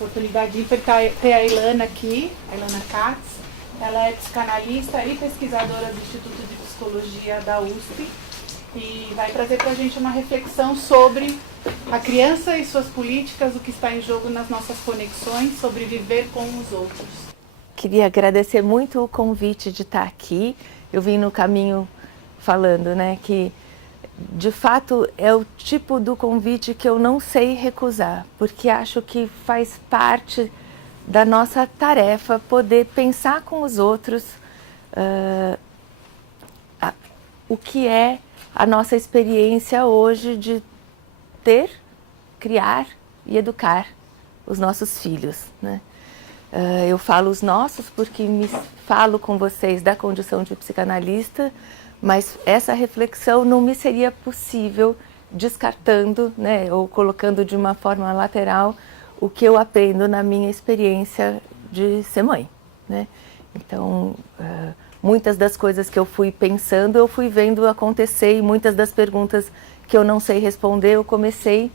oportunidade ímpar de ter a Ilana aqui, a Ilana Katz. Ela é psicanalista e pesquisadora do Instituto de Psicologia da USP e vai trazer para a gente uma reflexão sobre a criança e suas políticas, o que está em jogo nas nossas conexões, sobre viver com os outros. Queria agradecer muito o convite de estar aqui. Eu vim no caminho falando, né, que de fato é o tipo do convite que eu não sei recusar, porque acho que faz parte da nossa tarefa poder pensar com os outros o que é a nossa experiência hoje de ter, criar e educar os nossos filhos, né? Eu falo os nossos porque me falo com vocês da condição de psicanalista, mas essa reflexão não me seria possível descartando, né, ou colocando de uma forma lateral o que eu aprendo na minha experiência de ser mãe, né? Então, muitas das coisas que eu fui pensando, eu fui vendo acontecer, e muitas das perguntas que eu não sei responder, eu comecei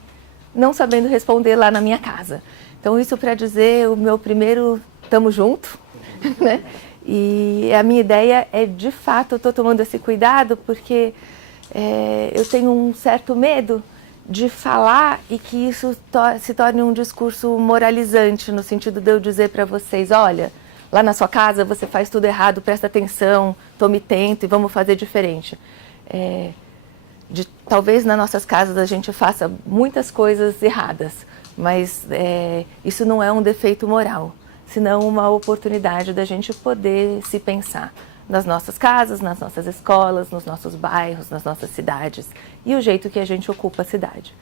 não sabendo responder lá na minha casa. Então, isso para dizer o meu primeiro tamo junto, né? E a minha ideia é, de fato, eu estou tomando esse cuidado porque eu tenho um certo medo de falar e que isso se torne um discurso moralizante, no sentido de eu dizer para vocês, olha, lá na sua casa você faz tudo errado, presta atenção, tome tento e vamos fazer diferente. Talvez nas nossas casas a gente faça muitas coisas erradas, mas isso não é um defeito moral, senão uma oportunidade da gente poder se pensar nas nossas casas, nas nossas escolas, nos nossos bairros, nas nossas cidades e o jeito que a gente ocupa a cidade.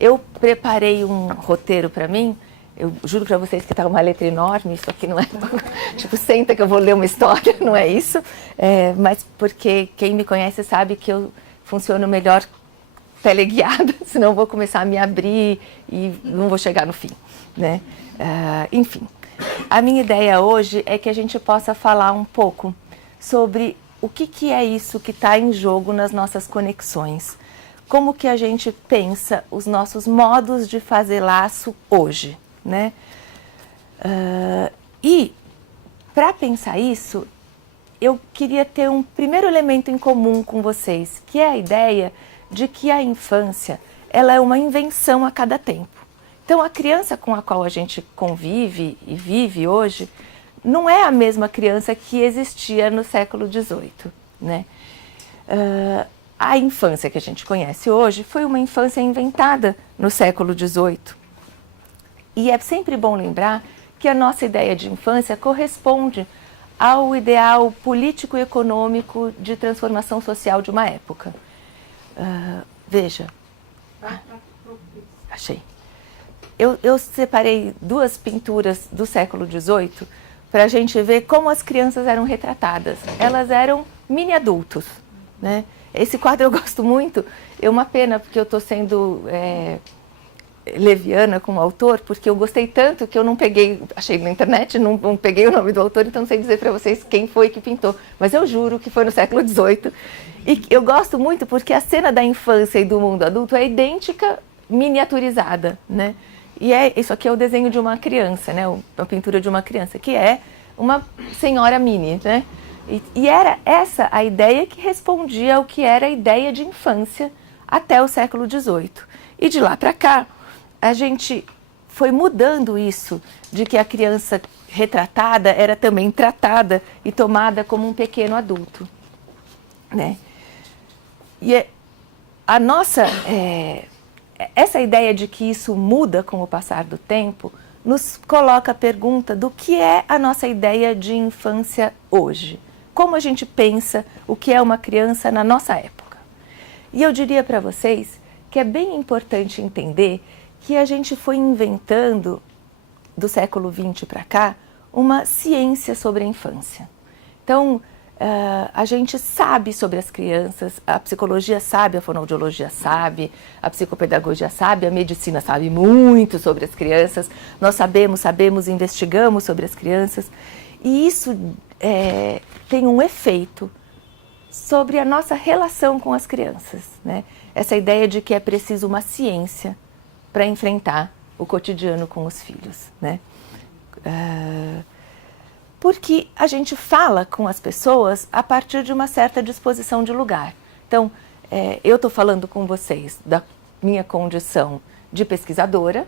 Eu preparei um roteiro para mim, eu juro para vocês que está uma letra enorme, isso aqui não é tipo, senta que eu vou ler uma história, não é isso, mas porque quem me conhece sabe que eu funciono melhor teleguiada, senão eu vou começar a me abrir e não vou chegar no fim, né? Enfim, a minha ideia hoje é que a gente possa falar um pouco sobre o que é isso que está em jogo nas nossas conexões. Como que a gente pensa os nossos modos de fazer laço hoje, né? E para pensar isso, eu queria ter um primeiro elemento em comum com vocês, que é a ideia de que a infância ela é uma invenção a cada tempo. Então, a criança com a qual a gente convive e vive hoje não é a mesma criança que existia no século XVIII, né? A infância que a gente conhece hoje foi uma infância inventada no século XVIII. E é sempre bom lembrar que a nossa ideia de infância corresponde ao ideal político e econômico de transformação social de uma época. Veja. Achei. Eu separei duas pinturas do século XVIII para a gente ver como as crianças eram retratadas. Elas eram mini adultos, né? Esse quadro eu gosto muito. É uma pena porque eu estou sendo leviana com o autor, porque eu gostei tanto que eu não peguei, achei na internet, não peguei o nome do autor, então não sei dizer para vocês quem foi que pintou. Mas eu juro que foi no século XVIII. E eu gosto muito porque a cena da infância e do mundo adulto é idêntica, miniaturizada, né? E isso aqui é o desenho de uma criança, né? Uma pintura de uma criança, que é uma senhora mini, né? E era essa a ideia que respondia ao que era a ideia de infância até o século XVIII. E de lá para cá, a gente foi mudando isso, de que a criança retratada era também tratada e tomada como um pequeno adulto, né? E a nossa... essa ideia de que isso muda com o passar do tempo nos coloca a pergunta do que é a nossa ideia de infância hoje. Como a gente pensa o que é uma criança na nossa época. E eu diria para vocês que é bem importante entender que a gente foi inventando, do século XX para cá, uma ciência sobre a infância. Então, a gente sabe sobre as crianças, a psicologia sabe, a fonoaudiologia sabe, a psicopedagogia sabe, a medicina sabe muito sobre as crianças, nós sabemos, investigamos sobre as crianças, e isso tem um efeito sobre a nossa relação com as crianças, né? Essa ideia de que é preciso uma ciência para enfrentar o cotidiano com os filhos, né? Porque a gente fala com as pessoas a partir de uma certa disposição de lugar. Então, eu estou falando com vocês da minha condição de pesquisadora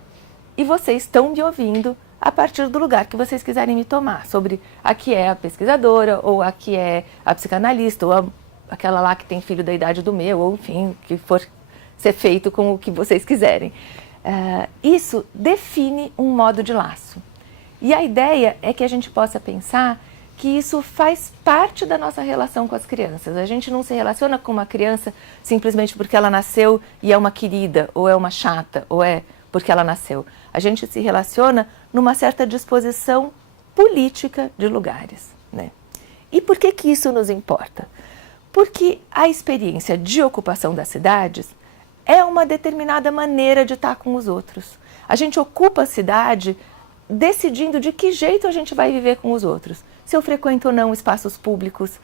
e vocês estão me ouvindo a partir do lugar que vocês quiserem me tomar, sobre a que é a pesquisadora, ou a que é a psicanalista, ou aquela lá que tem filho da idade do meu, ou enfim, que for ser feito com o que vocês quiserem. Isso define um modo de laço. E a ideia é que a gente possa pensar que isso faz parte da nossa relação com as crianças. A gente não se relaciona com uma criança simplesmente porque ela nasceu e é uma querida, ou é uma chata, ou é porque ela nasceu. A gente se relaciona numa certa disposição política de lugares, né? E por que que isso nos importa? Porque a experiência de ocupação das cidades é uma determinada maneira de estar com os outros. A gente ocupa a cidade decidindo de que jeito a gente vai viver com os outros. Se eu frequento ou não espaços públicos,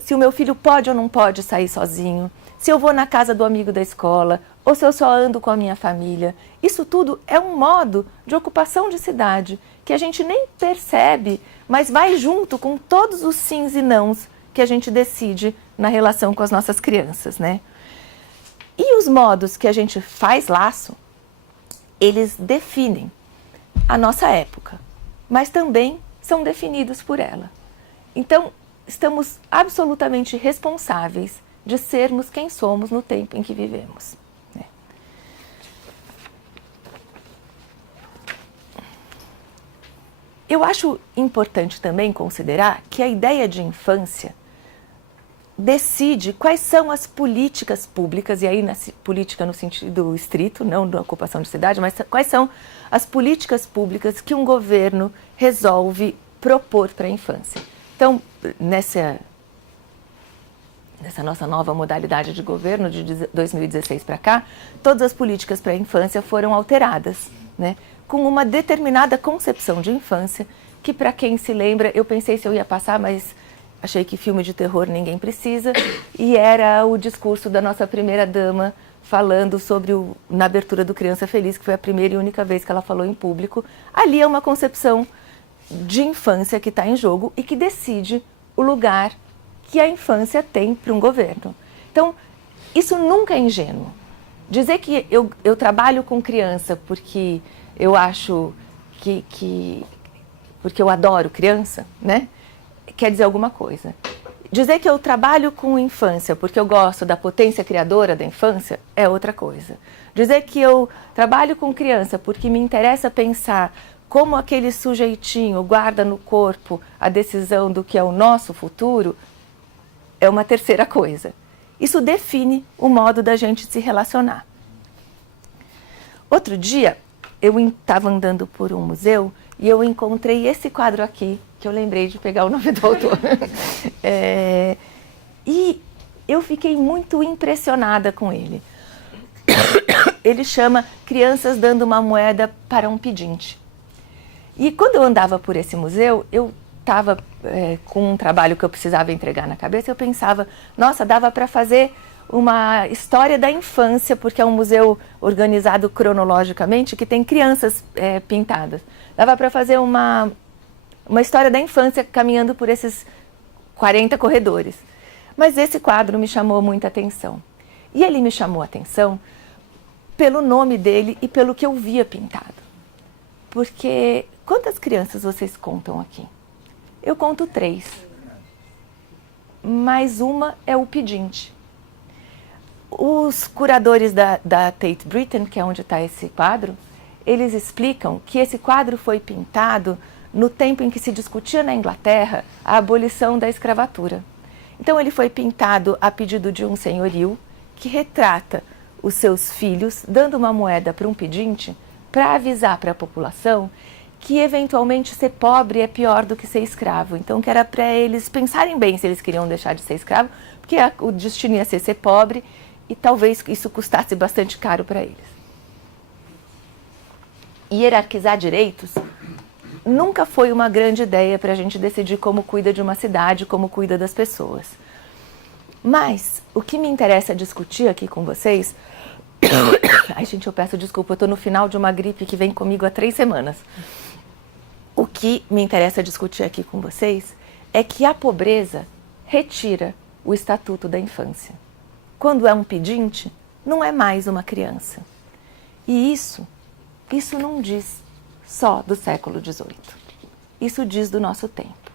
se o meu filho pode ou não pode sair sozinho, se eu vou na casa do amigo da escola, ou se eu só ando com a minha família. Isso tudo é um modo de ocupação de cidade que a gente nem percebe, mas vai junto com todos os sims e nãos que a gente decide na relação com as nossas crianças, né? E os modos que a gente faz laço, eles definem a nossa época, mas também são definidos por ela. Então, estamos absolutamente responsáveis de sermos quem somos no tempo em que vivemos, né? Eu acho importante também considerar que a ideia de infância decide quais são as políticas públicas, e aí na política no sentido estrito, não da ocupação de cidade, mas quais são as políticas públicas que um governo resolve propor para a infância. Então, nessa nossa nova modalidade de governo de 2016 para cá, todas as políticas para a infância foram alteradas, né? Com uma determinada concepção de infância, que para quem se lembra, eu pensei se eu ia passar, mas achei que filme de terror ninguém precisa, e era o discurso da nossa primeira-dama falando sobre na abertura do Criança Feliz, que foi a primeira e única vez que ela falou em público. Ali é uma concepção de infância que está em jogo e que decide o lugar que a infância tem para um governo. Então, isso nunca é ingênuo. Dizer que eu trabalho com criança porque eu acho porque eu adoro criança, né? Quer dizer alguma coisa. Dizer que eu trabalho com infância porque eu gosto da potência criadora da infância é outra coisa. Dizer que eu trabalho com criança porque me interessa pensar como aquele sujeitinho guarda no corpo a decisão do que é o nosso futuro é uma terceira coisa. Isso define o modo da gente se relacionar. Outro dia, eu estava andando por um museu e eu encontrei esse quadro aqui, que eu lembrei de pegar o nome do autor. E eu fiquei muito impressionada com ele. Ele chama Crianças Dando uma Moeda para um Pedinte. E quando eu andava por esse museu, eu estava com um trabalho que eu precisava entregar na cabeça, eu pensava, nossa, dava para fazer uma história da infância, porque é um museu organizado cronologicamente, que tem crianças pintadas. Dava para fazer uma história da infância caminhando por esses 40 corredores. Mas esse quadro me chamou muita atenção. E ele me chamou a atenção pelo nome dele e pelo que eu via pintado. Porque quantas crianças vocês contam aqui? Eu conto 3. Mais uma é o pedinte. Os curadores da Tate Britain, que é onde está esse quadro, eles explicam que esse quadro foi pintado no tempo em que se discutia na Inglaterra a abolição da escravatura. Então ele foi pintado a pedido de um senhorio que retrata os seus filhos dando uma moeda para um pedinte para avisar para a população que eventualmente ser pobre é pior do que ser escravo. Então que era para eles pensarem bem se eles queriam deixar de ser escravo, porque o destino ia ser pobre e talvez isso custasse bastante caro para eles. Hierarquizar direitos nunca foi uma grande ideia para a gente decidir como cuida de uma cidade, como cuida das pessoas. Mas o que me interessa discutir aqui com vocês Ai, gente, eu peço desculpa, eu estou no final de uma gripe que vem comigo há 3 semanas. O que me interessa discutir aqui com vocês é que a pobreza retira o estatuto da infância. Quando é um pedinte, não é mais uma criança. E isso não diz só do século XVIII. Isso diz do nosso tempo.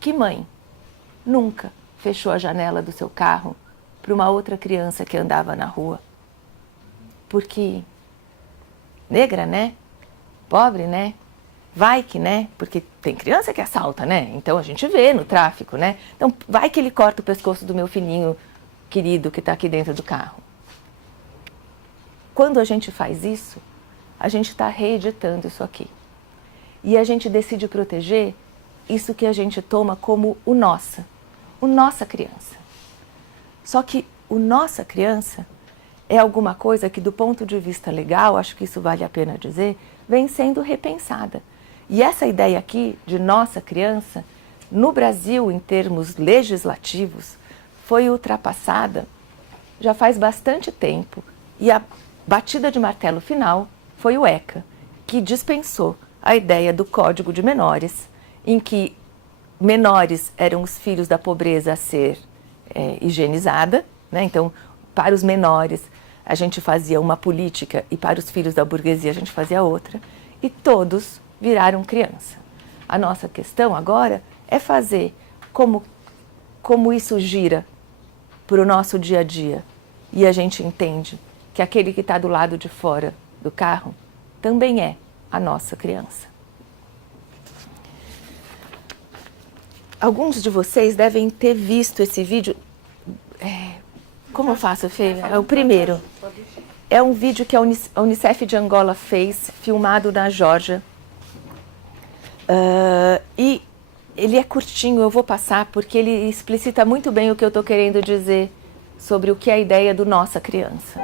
Que mãe nunca fechou a janela do seu carro para uma outra criança que andava na rua? Porque negra, né? Pobre, né? Vai que, né? Porque tem criança que assalta, né? Então a gente vê no tráfico, né? Então vai que ele corta o pescoço do meu filhinho querido que está aqui dentro do carro. Quando a gente faz isso, a gente está reeditando isso aqui. E a gente decide proteger isso que a gente toma como o nossa criança. Só que o nossa criança é alguma coisa que, do ponto de vista legal, acho que isso vale a pena dizer, vem sendo repensada. E essa ideia aqui de nossa criança, no Brasil, em termos legislativos, foi ultrapassada já faz bastante tempo. E a batida de martelo final foi o ECA, que dispensou a ideia do Código de Menores, em que menores eram os filhos da pobreza a ser higienizada, né? Então, para os menores, a gente fazia uma política e para os filhos da burguesia a gente fazia outra, e todos viraram criança. A nossa questão agora é fazer como isso gira para o nosso dia a dia e a gente entende que aquele que está do lado de fora do carro também é a nossa criança. Alguns de vocês devem ter visto esse vídeo. Como eu faço, Fê? É o primeiro. É um vídeo que a Unicef de Angola fez, filmado na Geórgia. E ele é curtinho, eu vou passar, porque ele explicita muito bem o que eu estou querendo dizer sobre o que é a ideia do nossa criança.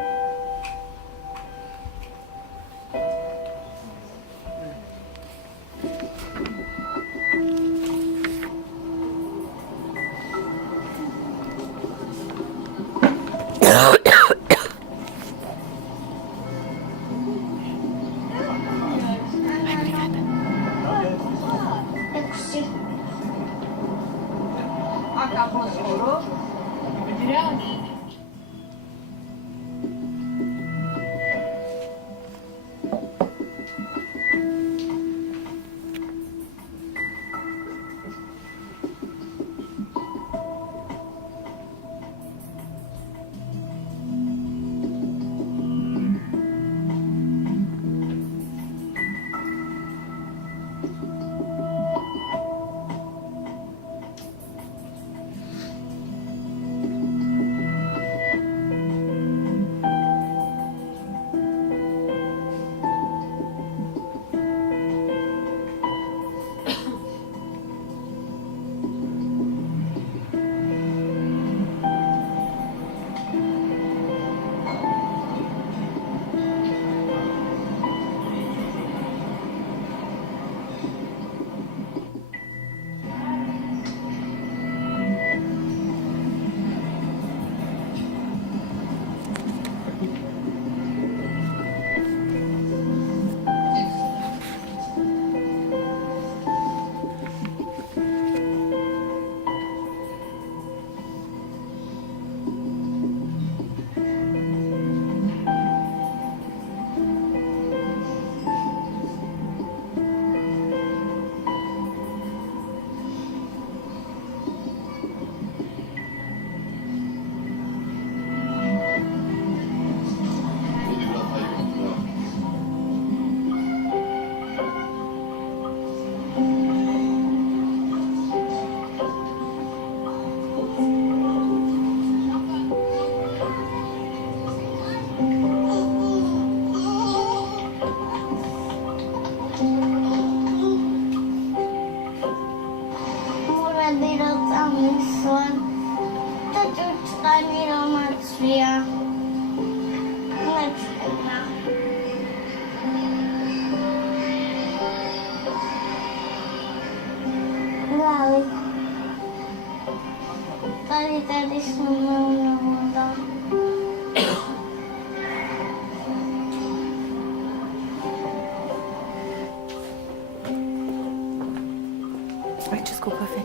Desculpa, Fê.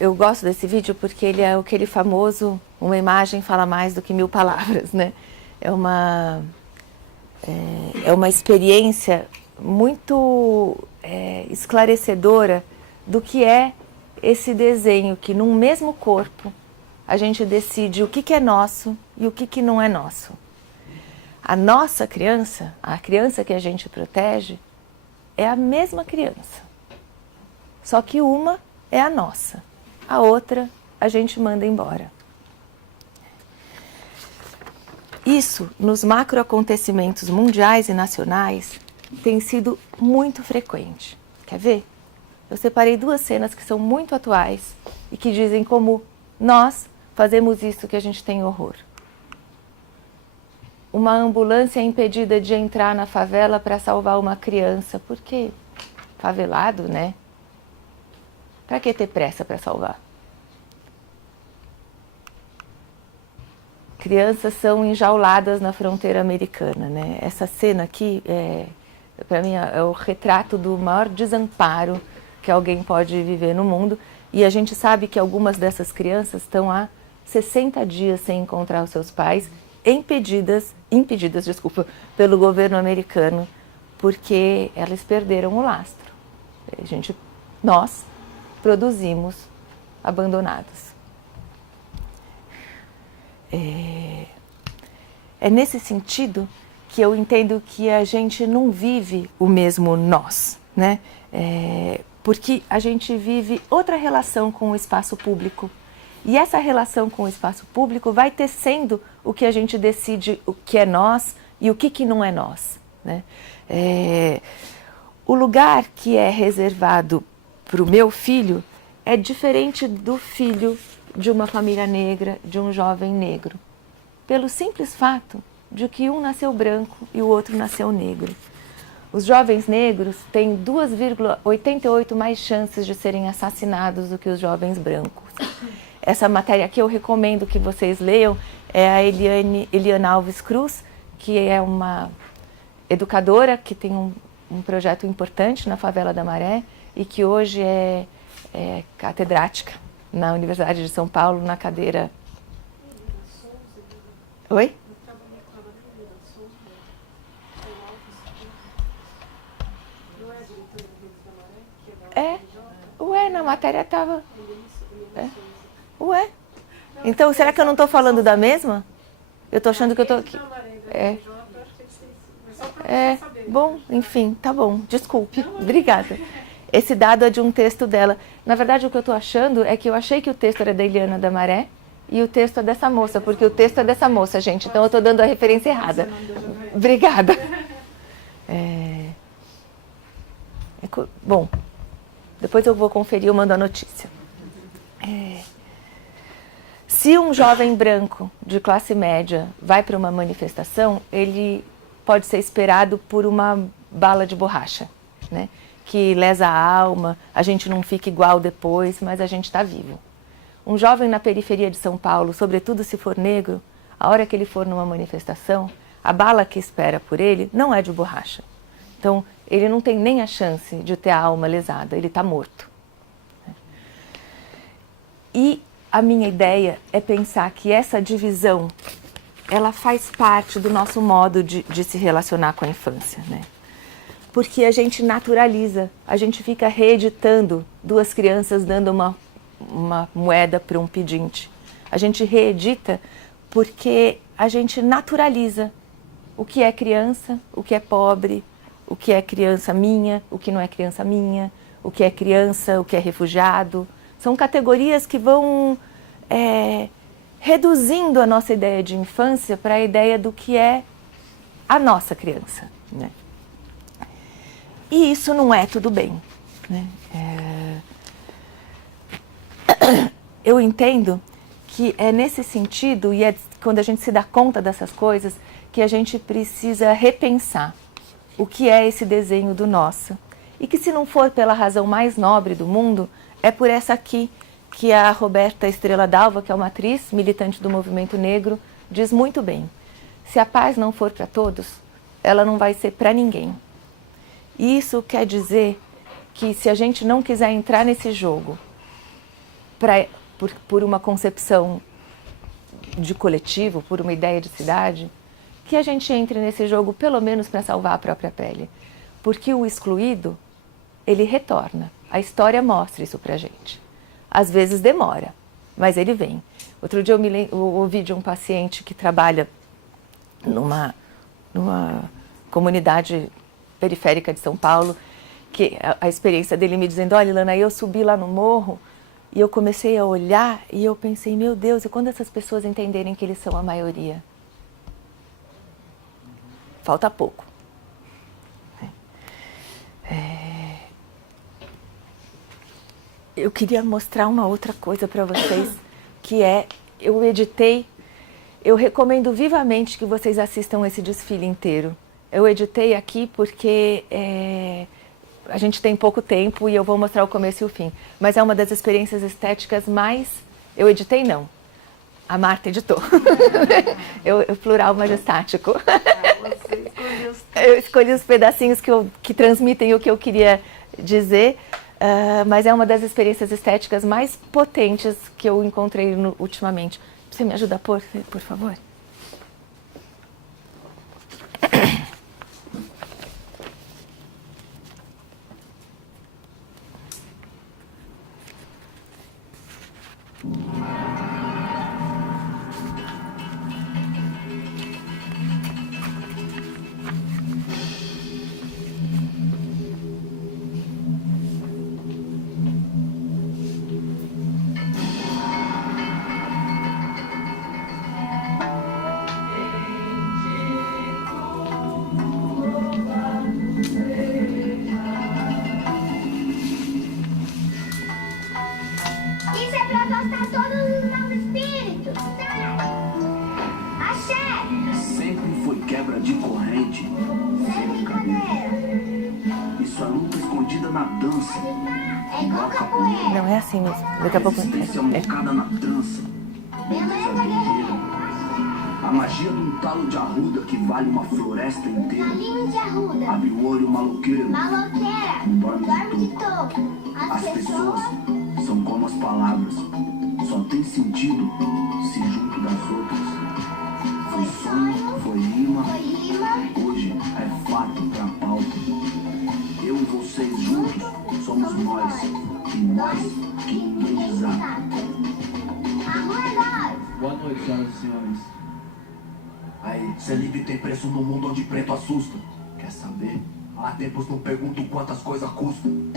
Eu gosto desse vídeo porque ele é aquele famoso, uma imagem fala mais do que 1000 palavras, né? É uma experiência muito esclarecedora do que é esse desenho, que num mesmo corpo a gente decide o que é nosso e o que não é nosso. A nossa criança, a criança que a gente protege, é a mesma criança, só que uma é a nossa, a outra a gente manda embora. Isso, nos macroacontecimentos mundiais e nacionais, tem sido muito frequente. Quer ver? Eu separei 2 cenas que são muito atuais e que dizem como nós fazemos isso que a gente tem horror. Uma ambulância impedida de entrar na favela para salvar uma criança, porque favelado, né? Para que ter pressa para salvar? Crianças são enjauladas na fronteira americana, né? Essa cena aqui, para mim, é o retrato do maior desamparo que alguém pode viver no mundo. E a gente sabe que algumas dessas crianças estão há 60 dias sem encontrar os seus pais, impedidas, pelo governo americano, porque elas perderam o lastro. Nós produzimos abandonados. É nesse sentido que eu entendo que a gente não vive o mesmo nós, né? Porque a gente vive outra relação com o espaço público. E essa relação com o espaço público vai tecendo o que a gente decide, o que é nós e o que não é nós, né? O lugar que é reservado para o meu filho é diferente do filho de uma família negra, de um jovem negro, pelo simples fato de que um nasceu branco e o outro nasceu negro. Os jovens negros têm 2,88 mais chances de serem assassinados do que os jovens brancos. Essa matéria aqui eu recomendo que vocês leiam, é a Eliana Alves Cruz, que é uma educadora que tem um projeto importante na Favela da Maré e que hoje é catedrática na Universidade de São Paulo, na cadeira... Oi? Na matéria estava... Então, será que eu não estou falando da mesma? Eu estou achando que eu estou aqui. Bom, enfim, tá bom, desculpe, obrigada. Esse dado é de um texto dela. Na verdade, o que eu estou achando é que eu achei que o texto era da Eliana da Maré e o texto é dessa moça, porque o texto é dessa moça, gente. Então, eu estou dando a referência errada. Obrigada. Bom, depois eu vou conferir, eu mando a notícia. Se um jovem branco de classe média vai para uma manifestação, ele pode ser esperado por uma bala de borracha, né? Que lesa a alma, a gente não fica igual depois, mas a gente está vivo. Um jovem na periferia de São Paulo, sobretudo se for negro, a hora que ele for numa manifestação, a bala que espera por ele não é de borracha. Então, ele não tem nem a chance de ter a alma lesada, ele está morto. E a minha ideia é pensar que essa divisão, ela faz parte do nosso modo de se relacionar com a infância, né? Porque a gente naturaliza, a gente fica reeditando 2 crianças dando uma moeda para um pedinte. A gente reedita porque a gente naturaliza o que é criança, o que é pobre, o que é criança minha, o que não é criança minha, o que é criança, o que é refugiado. São categorias que vão reduzindo a nossa ideia de infância para a ideia do que é a nossa criança, né? E isso não é tudo bem, né? Eu entendo que é nesse sentido, e é quando a gente se dá conta dessas coisas, que a gente precisa repensar o que é esse desenho do nosso. E que se não for pela razão mais nobre do mundo, é por essa aqui, que a Roberta Estrela Dalva, que é uma atriz militante do movimento negro, diz muito bem. Se a paz não for para todos, ela não vai ser para ninguém. Isso quer dizer que se a gente não quiser entrar nesse jogo por uma concepção de coletivo, por uma ideia de cidade, que a gente entre nesse jogo pelo menos para salvar a própria pele. Porque o excluído, ele retorna. A história mostra isso pra gente. Às vezes demora, mas ele vem. Outro dia eu ouvi de um paciente que trabalha numa comunidade periférica de São Paulo, que a experiência dele me dizendo, olha, Ilana, eu subi lá no morro e eu comecei a olhar e eu pensei, meu Deus, e quando essas pessoas entenderem que eles são a maioria? Falta pouco. Eu queria mostrar uma outra coisa para vocês, que é, eu recomendo vivamente que vocês assistam esse desfile inteiro. Eu editei aqui porque a gente tem pouco tempo e eu vou mostrar o começo e o fim. Mas é uma das experiências estéticas mais... Eu editei não, a Marta editou. eu plural majestático. Eu escolhi os pedacinhos que transmitem o que eu queria dizer. Mas é uma das experiências estéticas mais potentes que eu encontrei ultimamente. Você me ajuda a pôr, por favor? Não é assim mesmo. Daqui a pouco. Na trança. A magia de um talo de arruda que vale uma floresta inteira. Talinho de arruda. Abre o olho, maloqueiro. Maloqueira. Dorme de topo. As pessoas são como as palavras. Só tem sentido se junto das outras. Foi sonho, foi rima. Hoje é fato pra pauta. Eu e vocês juntos somos nós. E nós que ninguém desata. Boa noite, senhoras e senhores. Aí, ser livre tem preço no mundo onde preto assusta. Quer saber? Há tempos não pergunto quantas coisas custam.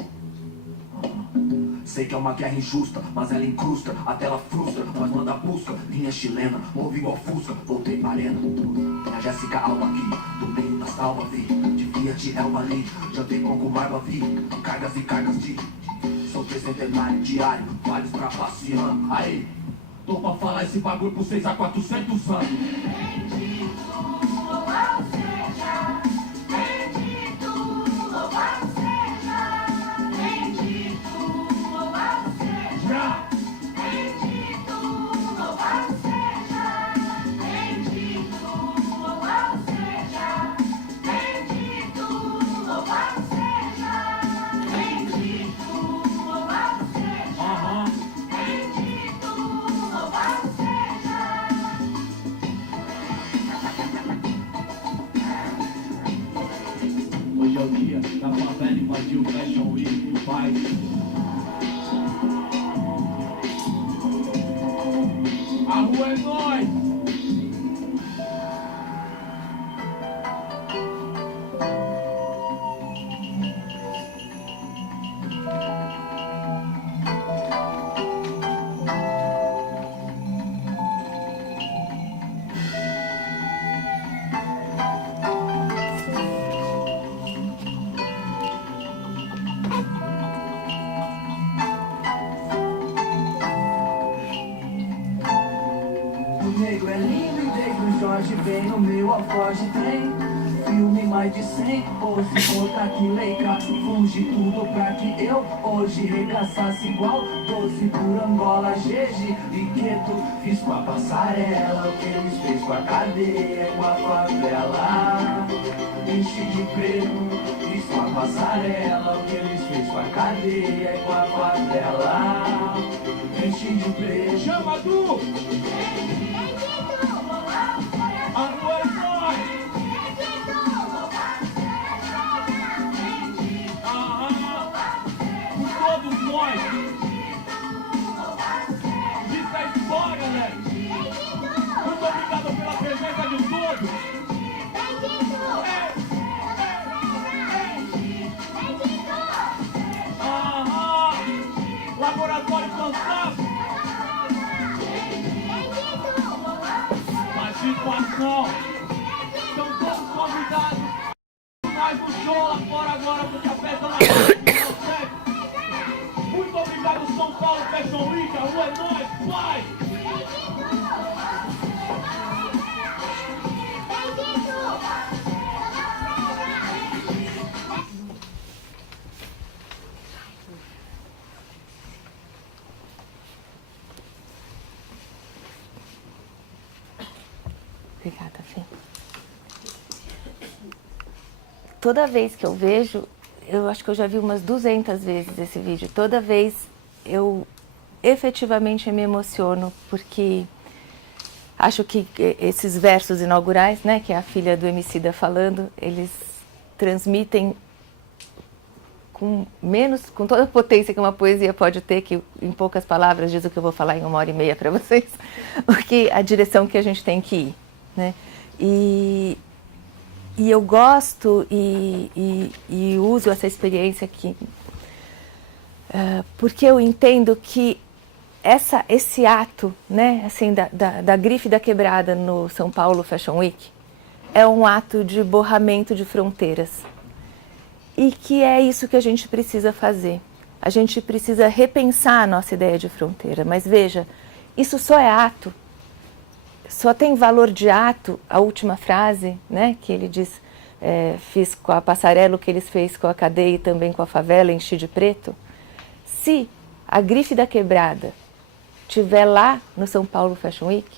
Sei que é uma guerra injusta, mas ela incrusta, até ela frustra, mas manda busca. Linha chilena, ouve igual Fusca, voltei pra arena. Minha Jéssica Alba aqui, do meio da salva vi. De Fiat Elba ali, jantei pão com barba vi. Cargas e cargas de... Sou tricentenário diário, vários pra passeando. Aí, tô pra falar esse bagulho por 6 a 400 anos. Bendito, louvado seja. Bendito, louvado seja. Bendito, louvado seja. Bendito, louvado seja. Bendito, louvado seja. Bendito, louvado seja. Bendito, louvado seja. Bendito, louvado seja. Hoje é o dia da favela invadir o Fashion Week, vai. A rua é nóis! O negro é lindo e desde o Jorge vem no meu alforje tem. filme mais de 100. Ou se for taquileica, funge tudo pra que eu hoje regaçasse igual doce por Angola, Gege e Queto. Fiz com a passarela o que eles fez com a cadeia e com a favela. Enchi de preto, fiz com a passarela o que eles fez com a cadeia e com a favela. Enchi de preto. Chama Du! Agora nós! Por todos nós! Isso é história, né? Muito obrigado pela presença de todos! Laboratório Cansaço! Participação! Estão todos convidados! Mais um show lá fora agora, porque a festa lá fora. Muito obrigado, São Paulo Fashion Week! A rua é nóis, vai! Obrigada, Fê. Toda vez que eu vejo, eu acho que eu já vi umas 200 vezes esse vídeo. Toda vez eu efetivamente me emociono, porque acho que esses versos inaugurais, né, que é a filha do Emicida falando, eles transmitem com toda a potência que uma poesia pode ter, que em poucas palavras diz o que eu vou falar em 1h30 para vocês, porque a direção que a gente tem que ir, né? E eu gosto e uso essa experiência aqui, porque eu entendo que esse ato, né, assim, da grife da quebrada no São Paulo Fashion Week é um ato de borramento de fronteiras. E que é isso que a gente precisa fazer. A gente precisa repensar a nossa ideia de fronteira. Mas veja, isso só é ato. Só tem valor de ato a última frase, né, que ele diz, fiz com a passarela o que eles fez com a cadeia e também com a favela, enchi de preto. Se a grife da quebrada estiver lá no São Paulo Fashion Week,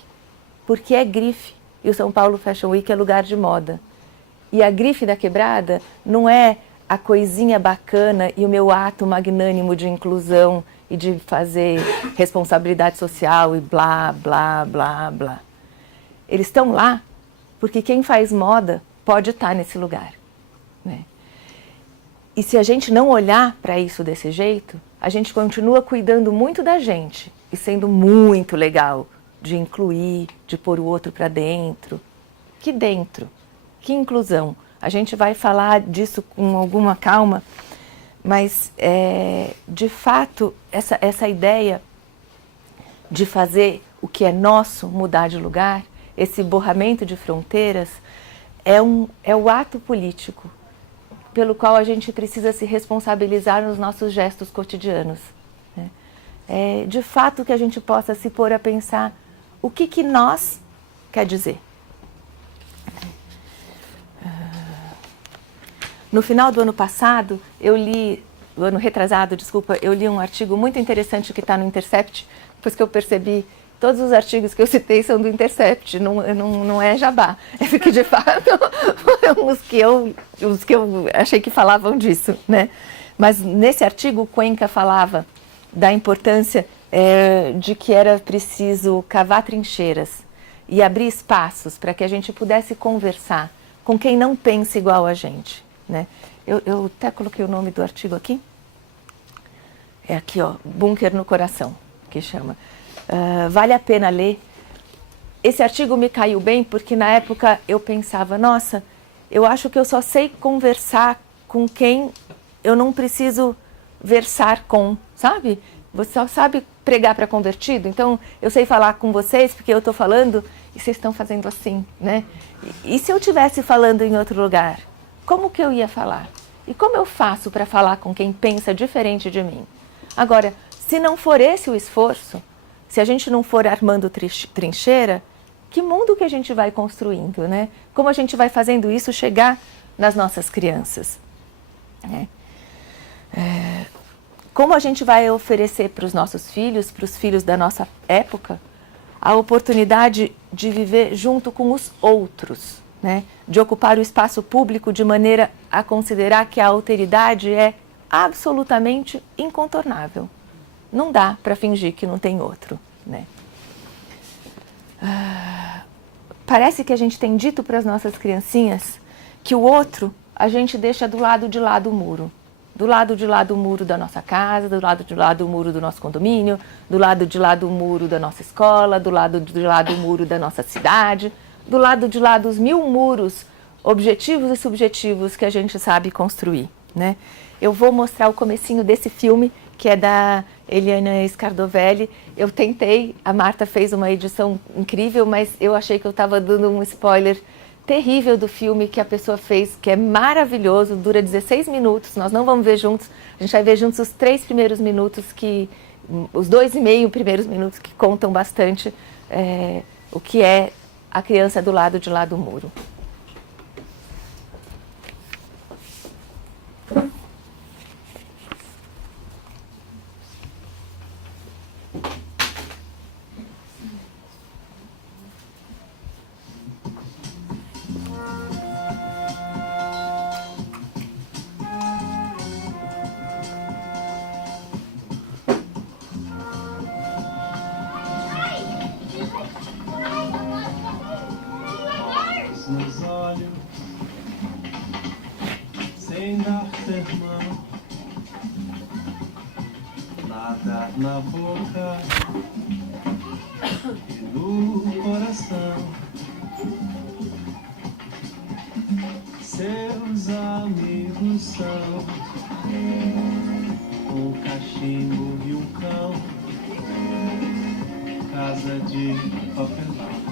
porque é grife, e o São Paulo Fashion Week é lugar de moda. E a grife da quebrada não é a coisinha bacana e o meu ato magnânimo de inclusão e de fazer responsabilidade social e blá, blá, blá, blá. Eles estão lá porque quem faz moda pode estar nesse lugar, né? E se a gente não olhar para isso desse jeito, a gente continua cuidando muito da gente e sendo muito legal de incluir, de pôr o outro para dentro. Que dentro? Que inclusão? A gente vai falar disso com alguma calma, mas, de fato, essa ideia de fazer o que é nosso mudar de lugar, esse borramento de fronteiras, é o ato político pelo qual a gente precisa se responsabilizar nos nossos gestos cotidianos, né? De fato que a gente possa se pôr a pensar o que nós quer dizer. No final do ano passado, do ano retrasado, desculpa, eu li um artigo muito interessante que está no Intercept, depois que eu percebi, todos os artigos que eu citei são do Intercept, não é jabá, é porque de fato foram os que eu achei que falavam disso, né? Mas nesse artigo, Cuenca falava da importância de que era preciso cavar trincheiras e abrir espaços para que a gente pudesse conversar com quem não pensa igual a gente, né? Eu até coloquei o nome do artigo aqui. É aqui, ó, Bunker no Coração, que chama. Vale a pena ler. Esse artigo me caiu bem porque na época eu pensava, nossa, eu acho que eu só sei conversar com quem eu não preciso versar com, sabe? Você só sabe pregar para convertido, então eu sei falar com vocês porque eu estou falando e vocês estão fazendo assim, né? E se eu estivesse falando em outro lugar, como que eu ia falar? E como eu faço para falar com quem pensa diferente de mim? Agora, se não for esse o esforço, se a gente não for armando trincheira, que mundo que a gente vai construindo, né? Como a gente vai fazendo isso chegar nas nossas crianças, né? Como a gente vai oferecer para os nossos filhos, para os filhos da nossa época, a oportunidade de viver junto com os outros, né? De ocupar o espaço público de maneira a considerar que a alteridade é absolutamente incontornável. Não dá para fingir que não tem outro, né? Parece que a gente tem dito para as nossas criancinhas que o outro a gente deixa do lado de lá do muro. Do lado de lá do muro da nossa casa, do lado de lá do muro do nosso condomínio, do lado de lá do muro da nossa escola, do lado de lá do muro da nossa cidade, do lado de lá dos 1000 muros objetivos e subjetivos que a gente sabe construir, né? Eu vou mostrar o comecinho desse filme, que é da Eliana Scardovelli. Eu tentei, a Marta fez uma edição incrível, mas eu achei que eu estava dando um spoiler terrível do filme que a pessoa fez, que é maravilhoso, dura 16 minutos, nós não vamos ver juntos, a gente vai ver juntos os 3 primeiros minutos, os 2,5 primeiros minutos que contam bastante o que é a criança do lado de lá do muro. Nos olhos, sem dar sermão, nada na boca e no coração. Seus amigos são um cachimbo e um cão, casa de papelão.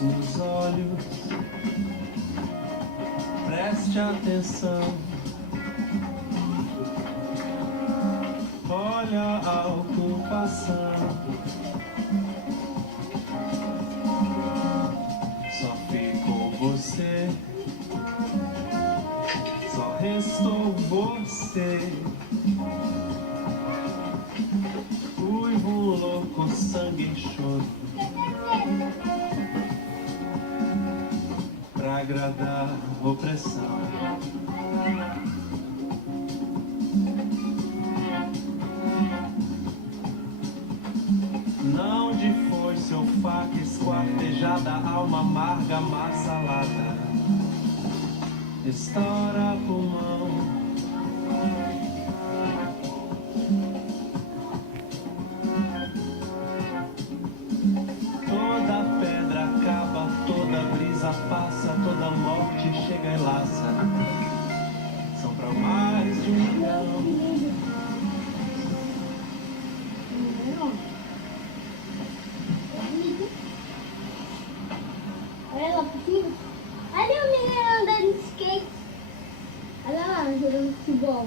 Nos olhos, preste atenção, olha a ocupação, só ficou você, só restou você, uivo louco, sangue e choro, pra agradar a opressão. Não de foice ou faca esquartejada, alma amarga, massa salada, estoura pulmão. Toda pedra acaba, toda brisa passa, toda morte chega e laça. São pra mais de 1 milhão. Olha lá por cima. Olha o menino andando de skate. Olha lá, jogando futebol.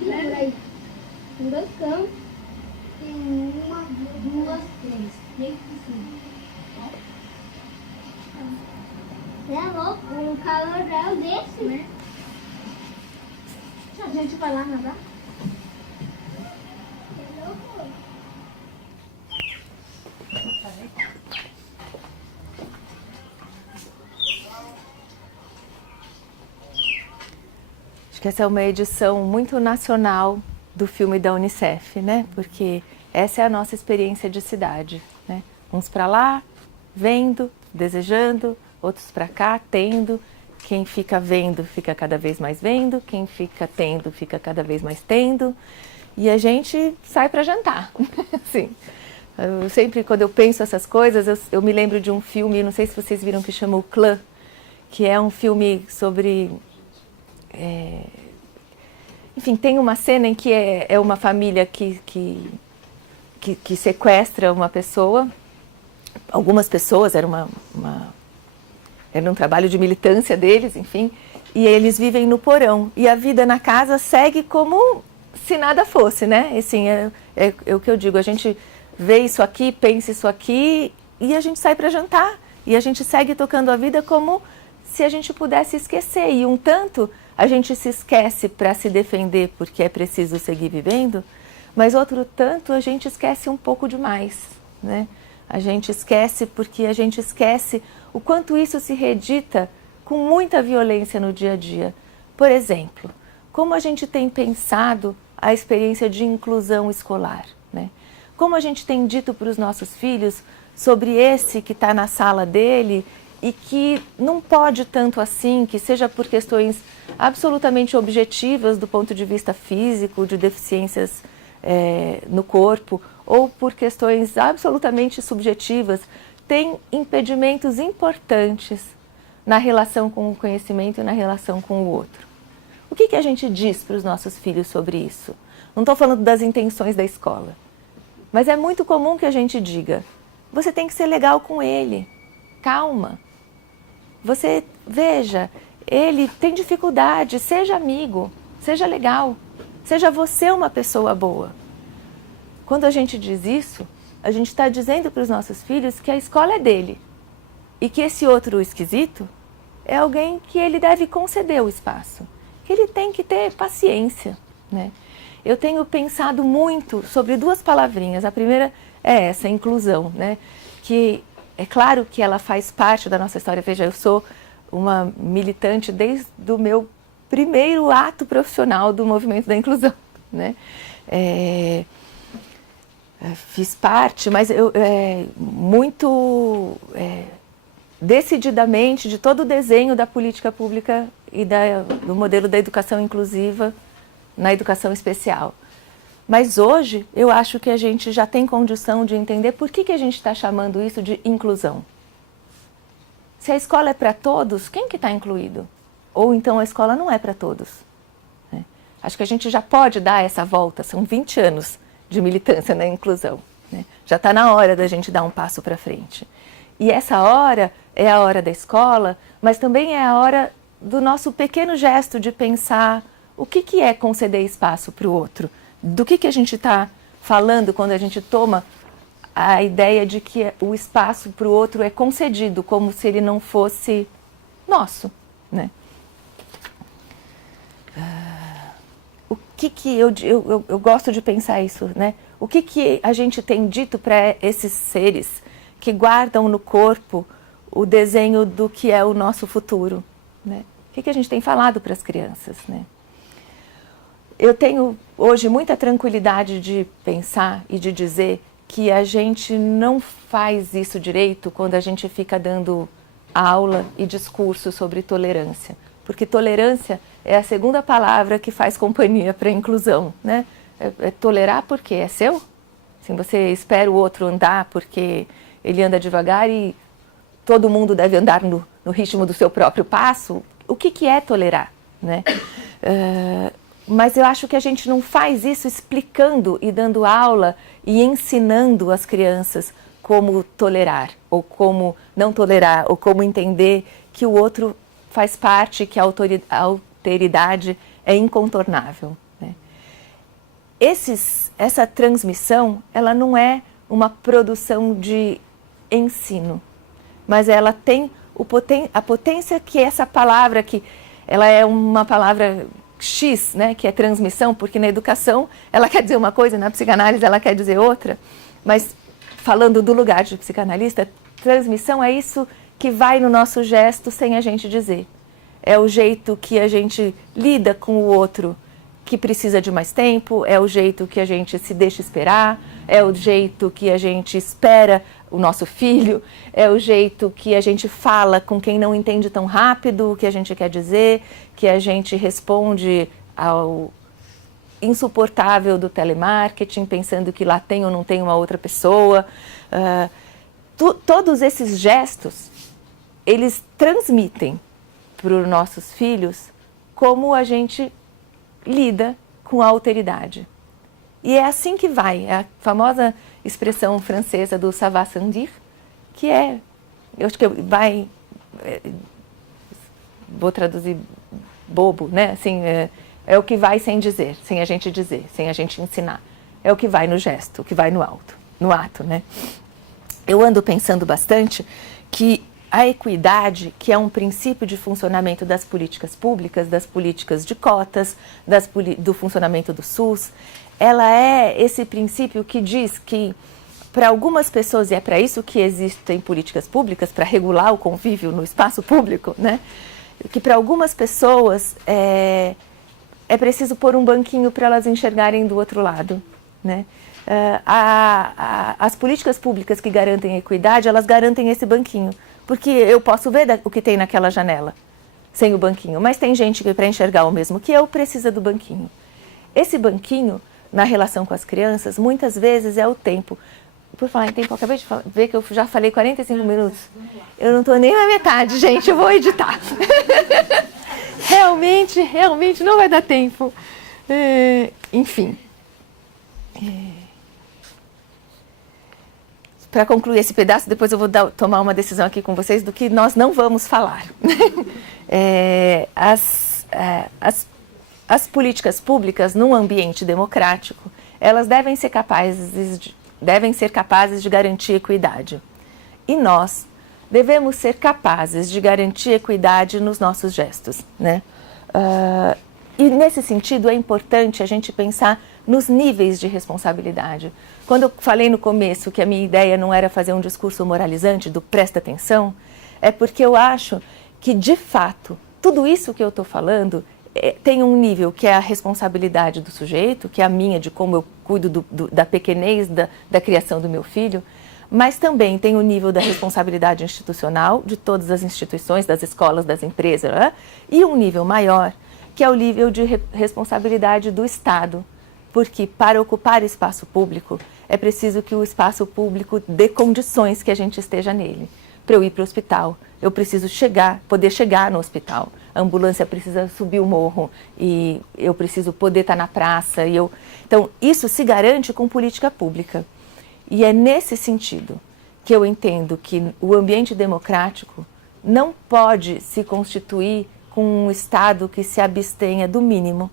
Lembra aí? Tem 2 campos. Tem 1, 2, 3. 3 por cima. É louco, um calorão desse, né? A gente vai lá nadar? É louco. Acho que essa é uma edição muito nacional do filme da Unicef, né? Porque essa é a nossa experiência de cidade, né? Uns para lá, vendo, desejando, outros para cá, tendo. Quem fica vendo, fica cada vez mais vendo. Quem fica tendo, fica cada vez mais tendo. E a gente sai para jantar. Assim, eu sempre, quando eu penso essas coisas, eu me lembro de um filme, não sei se vocês viram, que chama O Clã, que é um filme sobre... Enfim, tem uma cena em que é uma família que sequestra uma pessoa. Algumas pessoas, era um trabalho de militância deles, enfim, e eles vivem no porão. E a vida na casa segue como se nada fosse, né? Assim, É o que eu digo, a gente vê isso aqui, pensa isso aqui e a gente sai para jantar. E a gente segue tocando a vida como se a gente pudesse esquecer. E um tanto a gente se esquece para se defender porque é preciso seguir vivendo, mas outro tanto a gente esquece um pouco demais, né? A gente esquece porque a gente esquece o quanto isso se reedita com muita violência no dia a dia. Por exemplo, como a gente tem pensado a experiência de inclusão escolar, né? Como a gente tem dito para os nossos filhos sobre esse que está na sala dele e que não pode tanto assim, que seja por questões absolutamente objetivas do ponto de vista físico, de deficiências no corpo, ou por questões absolutamente subjetivas, tem impedimentos importantes na relação com o conhecimento e na relação com o outro. O que a gente diz para os nossos filhos sobre isso? Não estou falando das intenções da escola, mas é muito comum que a gente diga: você tem que ser legal com ele, calma. Você, veja, ele tem dificuldade, seja amigo, seja legal, seja você uma pessoa boa. Quando a gente diz isso, a gente está dizendo para os nossos filhos que a escola é dele e que esse outro esquisito é alguém que ele deve conceder o espaço, que ele tem que ter paciência, né? Eu tenho pensado muito sobre duas palavrinhas. A primeira é essa, inclusão, né? Que é claro que ela faz parte da nossa história. Veja, eu sou uma militante desde o meu primeiro ato profissional do movimento da inclusão, né? Fiz parte, mas eu muito decididamente de todo o desenho da política pública e do modelo da educação inclusiva na educação especial. Mas hoje eu acho que a gente já tem condição de entender por que a gente está chamando isso de inclusão. Se a escola é para todos, quem que está incluído? Ou então a escola não é para todos, né? Acho que a gente já pode dar essa volta, são 20 anos de militância na inclusão, né? Já está na hora da gente dar um passo para frente. E essa hora é a hora da escola, mas também é a hora do nosso pequeno gesto de pensar o que é conceder espaço para o outro. Do que a gente está falando quando a gente toma a ideia de que o espaço para o outro é concedido, como se ele não fosse nosso, né? O que eu gosto de pensar isso, né? O que a gente tem dito para esses seres que guardam no corpo o desenho do que é o nosso futuro, né? O que a gente tem falado para as crianças, né? Eu tenho hoje muita tranquilidade de pensar e de dizer que a gente não faz isso direito quando a gente fica dando aula e discurso sobre tolerância. Porque tolerância é a segunda palavra que faz companhia para a inclusão, né? É tolerar porque é seu? Assim, você espera o outro andar porque ele anda devagar e todo mundo deve andar no ritmo do seu próprio passo? O que é tolerar, né? Mas eu acho que a gente não faz isso explicando e dando aula e ensinando as crianças como tolerar, ou como não tolerar, ou como entender que o outro faz parte, que a alteridade é incontornável, né? Essa transmissão, ela não é uma produção de ensino, mas ela tem a potência que essa palavra, que ela é uma palavra X, né, que é transmissão, porque na educação ela quer dizer uma coisa, na psicanálise ela quer dizer outra, mas falando do lugar de psicanalista, transmissão é isso que vai no nosso gesto sem a gente dizer. É o jeito que a gente lida com o outro que precisa de mais tempo, é o jeito que a gente se deixa esperar, é o jeito que a gente espera o nosso filho, é o jeito que a gente fala com quem não entende tão rápido o que a gente quer dizer, que a gente responde ao insuportável do telemarketing, pensando que lá tem ou não tem uma outra pessoa. Todos esses gestos, eles transmitem para os nossos filhos como a gente lida com a alteridade. E é assim que vai, é a famosa expressão francesa do ça va sans dire, que eu acho que vou traduzir bobo, né? Assim, é o que vai sem dizer, sem a gente ensinar. é o que vai no gesto, o que vai no ato, né? Eu ando pensando bastante que a equidade, que é um princípio de funcionamento das políticas públicas, das políticas de cotas, do funcionamento do SUS, ela é esse princípio que diz que para algumas pessoas, e é para isso que existem políticas públicas, para regular o convívio no espaço público, né? Que para algumas pessoas é preciso pôr um banquinho para elas enxergarem do outro lado, né? As políticas públicas que garantem a equidade, elas garantem esse banquinho, porque eu posso ver o que tem naquela janela, sem o banquinho, mas tem gente que para enxergar o mesmo que eu precisa do banquinho. Esse banquinho, na relação com as crianças, muitas vezes é o tempo. Por falar em tempo, eu acabei de ver que eu já falei 45 minutos. Eu não estou nem na metade, gente, eu vou editar. Realmente não vai dar tempo. Enfim. Para concluir esse pedaço, depois eu vou tomar uma decisão aqui com vocês do que nós não vamos falar. As políticas públicas num ambiente democrático, elas devem ser capazes de garantir equidade. E nós devemos ser capazes de garantir equidade nos nossos gestos, né? E nesse sentido é importante a gente pensar nos níveis de responsabilidade. Quando eu falei no começo que a minha ideia não era fazer um discurso moralizante do presta atenção, é porque eu acho que, de fato, tudo isso que eu estou falando tem um nível que é a responsabilidade do sujeito, que é a minha, de como eu cuido da pequenez da criação do meu filho, mas também tem o nível da responsabilidade institucional de todas as instituições, das escolas, das empresas, né? E um nível maior, que é o nível de responsabilidade do Estado, porque para ocupar espaço público é preciso que o espaço público dê condições que a gente esteja nele. Para eu ir para o hospital, eu preciso poder chegar no hospital. A ambulância precisa subir o morro e eu preciso poder estar na praça. Então, isso se garante com política pública. E é nesse sentido que eu entendo que o ambiente democrático não pode se constituir com um Estado que se abstenha do mínimo,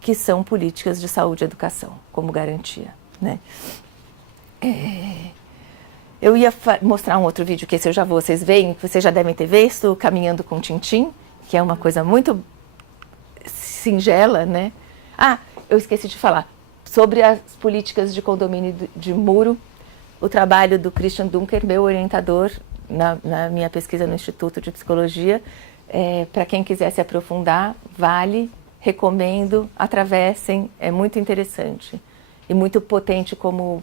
que são políticas de saúde e educação, como garantia, né? Eu ia mostrar um outro vídeo, que esse vocês veem, que vocês já devem ter visto, Caminhando com Tintim, que é uma coisa muito singela, né? Eu esqueci de falar sobre as políticas de condomínio de muro, o trabalho do Christian Dunker, meu orientador na minha pesquisa no Instituto de Psicologia. Para quem quiser se aprofundar, vale, recomendo, atravessem, é muito interessante e muito potente como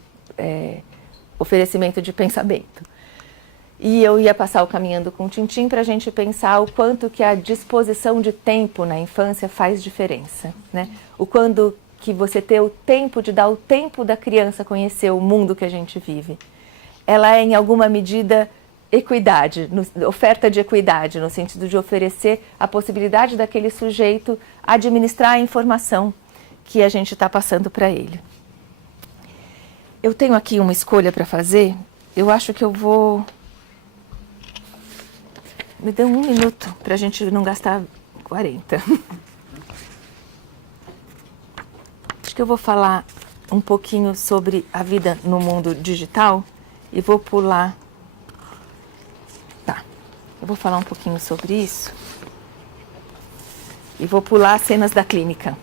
oferecimento de pensamento. E eu ia passar o Caminhando com Tintim para a gente pensar o quanto que a disposição de tempo na infância faz diferença, né? O quando que você ter o tempo de dar o tempo da criança conhecer o mundo que a gente vive. Ela é, em alguma medida, equidade, oferta de equidade, no sentido de oferecer a possibilidade daquele sujeito administrar a informação que a gente está passando para ele. Eu tenho aqui uma escolha para fazer, eu acho que eu vou... Me dê um minuto para a gente não gastar 40. Acho que eu vou falar um pouquinho sobre a vida no mundo digital e vou pular... Eu vou falar um pouquinho sobre isso e vou pular cenas da clínica.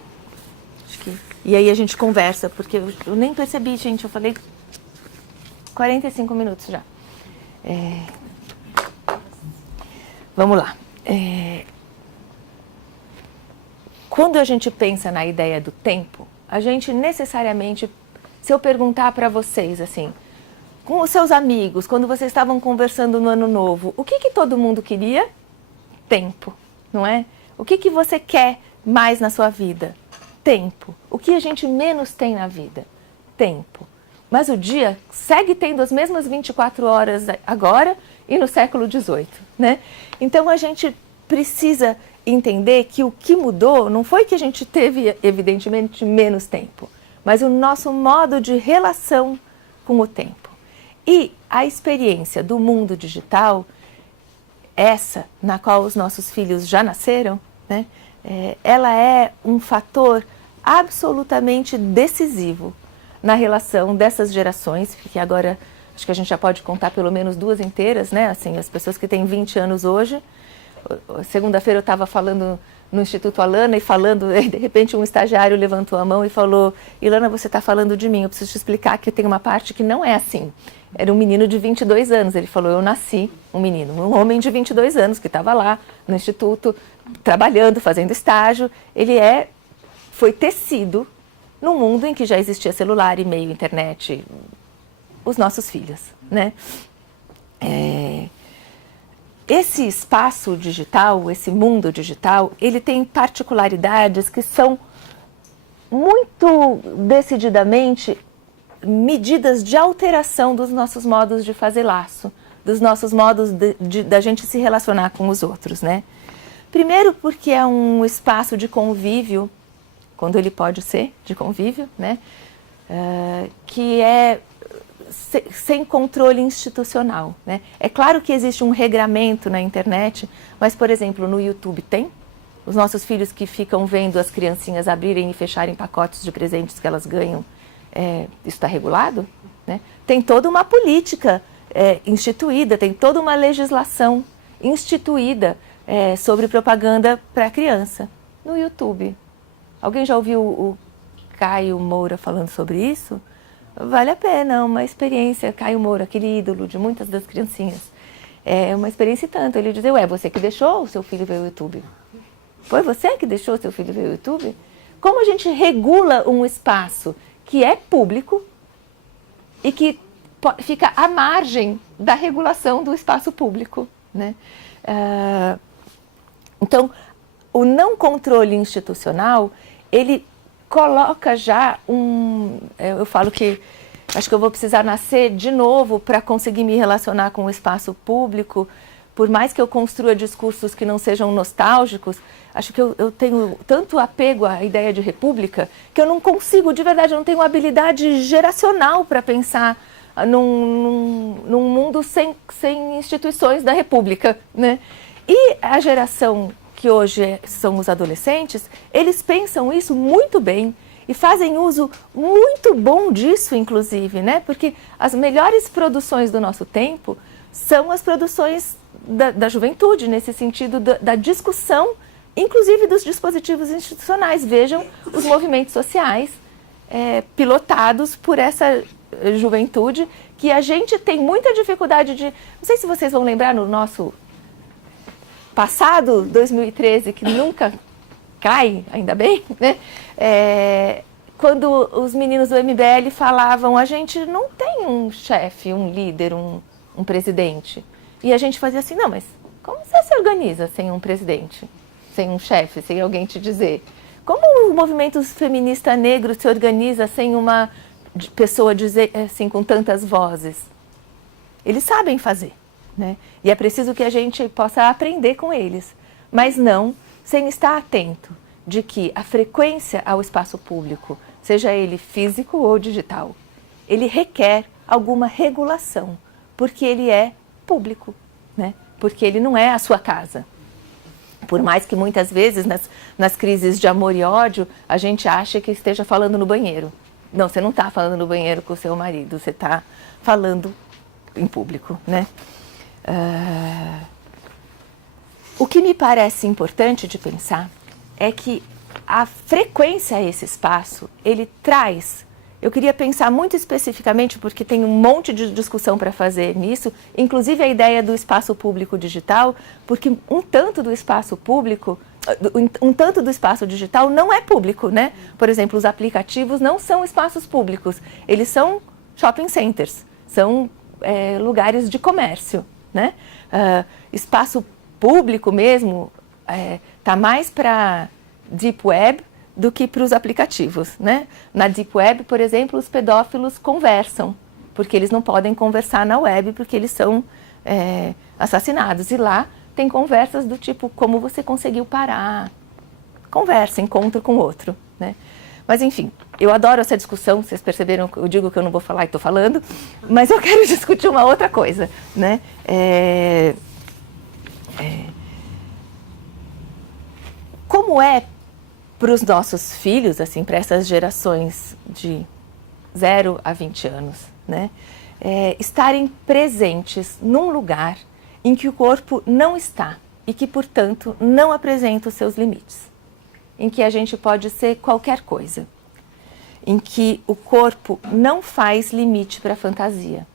E aí a gente conversa, porque eu nem percebi, gente, eu falei 45 minutos já. Vamos lá. Quando a gente pensa na ideia do tempo, a gente necessariamente, se eu perguntar para vocês assim, com os seus amigos, quando vocês estavam conversando no Ano Novo, o que todo mundo queria? Tempo, não é? O que você quer mais na sua vida? Tempo. O que a gente menos tem na vida? Tempo. Mas o dia segue tendo as mesmas 24 horas agora e no século XVIII, né? Então a gente precisa entender que o que mudou não foi que a gente teve, evidentemente, menos tempo, mas o nosso modo de relação com o tempo. E a experiência do mundo digital, essa na qual os nossos filhos já nasceram, né, ela é um fator absolutamente decisivo na relação dessas gerações, que agora acho que a gente já pode contar pelo menos 2 inteiras, né? Assim, as pessoas que têm 20 anos hoje. Segunda-feira eu estava falando no Instituto Alana e de repente um estagiário levantou a mão e falou: Ilana, você está falando de mim, eu preciso te explicar que tem uma parte que não é assim. Era um menino de 22 anos, ele falou: eu nasci um menino, um homem de 22 anos que estava lá no Instituto, trabalhando, fazendo estágio. Ele foi tecido num mundo em que já existia celular, e-mail, internet, os nossos filhos, né? Esse espaço digital, esse mundo digital, ele tem particularidades que são muito decididamente medidas de alteração dos nossos modos de fazer laço, dos nossos modos da gente se relacionar com os outros, né? Primeiro porque é um espaço de convívio, quando ele pode ser de convívio, né? Que é sem controle institucional, né? É claro que existe um regramento na internet, mas, por exemplo, no YouTube tem? Os nossos filhos que ficam vendo as criancinhas abrirem e fecharem pacotes de presentes que elas ganham, isso está regulado? Né? Tem toda uma política instituída, tem toda uma legislação instituída sobre propaganda para a criança no YouTube. Alguém já ouviu o Caio Moura falando sobre isso? Vale a pena, uma experiência. Caio Moura, aquele ídolo de muitas das criancinhas. É uma experiência e tanto. Ele diz: ué, você que deixou o seu filho ver o YouTube? Foi você que deixou o seu filho ver o YouTube? Como a gente regula um espaço que é público e que fica à margem da regulação do espaço público, né? Então, o não controle institucional, ele coloca já eu falo que acho que eu vou precisar nascer de novo para conseguir me relacionar com o espaço público, por mais que eu construa discursos que não sejam nostálgicos. Acho que eu tenho tanto apego à ideia de república que eu não consigo, de verdade, eu não tenho habilidade geracional para pensar num mundo sem instituições da república, né? E a geração que hoje são os adolescentes, eles pensam isso muito bem e fazem uso muito bom disso, inclusive, né? Porque as melhores produções do nosso tempo são as produções da juventude, nesse sentido da discussão, inclusive dos dispositivos institucionais. Vejam os movimentos sociais pilotados por essa juventude, que a gente tem muita dificuldade de... Não sei se vocês vão lembrar no nosso passado, 2013, que nunca cai, ainda bem, né? Quando os meninos do MBL falavam: a gente não tem um chefe, um líder, um presidente. E a gente fazia assim: não, mas como você se organiza sem um presidente, sem um chefe, sem alguém te dizer? Como o movimento feminista negro se organiza sem uma pessoa dizer assim, com tantas vozes? Eles sabem fazer, né? E é preciso que a gente possa aprender com eles, mas não sem estar atento de que a frequência ao espaço público, seja ele físico ou digital, ele requer alguma regulação, porque ele é público, né? Porque ele não é a sua casa. Por mais que muitas vezes nas crises de amor e ódio a gente ache que esteja falando no banheiro. Não, você não está falando no banheiro com o seu marido, você está falando em público, né? O que me parece importante de pensar é que a frequência a esse espaço, ele traz... Eu queria pensar muito especificamente, porque tem um monte de discussão para fazer nisso, inclusive a ideia do espaço público digital, porque um tanto do espaço digital não é público, né? Por exemplo, os aplicativos não são espaços públicos, eles são shopping centers, são lugares de comércio, né? Espaço público mesmo está mais para Deep Web do que para os aplicativos, né? Na Deep Web, por exemplo, os pedófilos conversam, porque eles não podem conversar na web, porque eles são assassinados. E lá tem conversas do tipo: como você conseguiu parar? Conversa, encontro com outro, né? Mas, enfim, eu adoro essa discussão. Vocês perceberam que eu digo que eu não vou falar e estou falando, mas eu quero discutir uma outra coisa, né? Como é para os nossos filhos, assim, para essas gerações de 0 a 20 anos, né? Estarem presentes num lugar em que o corpo não está e que, portanto, não apresenta os seus limites, em que a gente pode ser qualquer coisa, em que o corpo não faz limite para a fantasia.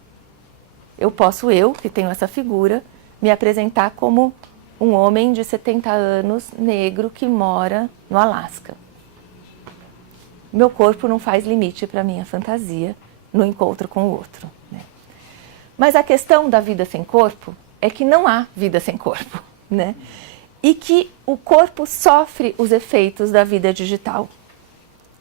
Eu, que tenho essa figura, me apresentar como um homem de 70 anos, negro, que mora no Alasca. Meu corpo não faz limite para a minha fantasia no encontro com o outro, né? Mas a questão da vida sem corpo é que não há vida sem corpo, né? E que o corpo sofre os efeitos da vida digital.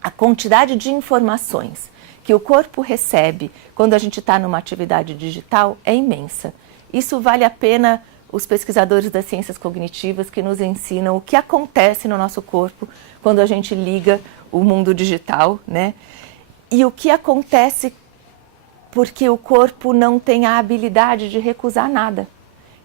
A quantidade de informações que o corpo recebe quando a gente está numa atividade digital é imensa. Isso vale a pena os pesquisadores das ciências cognitivas que nos ensinam o que acontece no nosso corpo quando a gente liga o mundo digital, né? E o que acontece porque o corpo não tem a habilidade de recusar nada.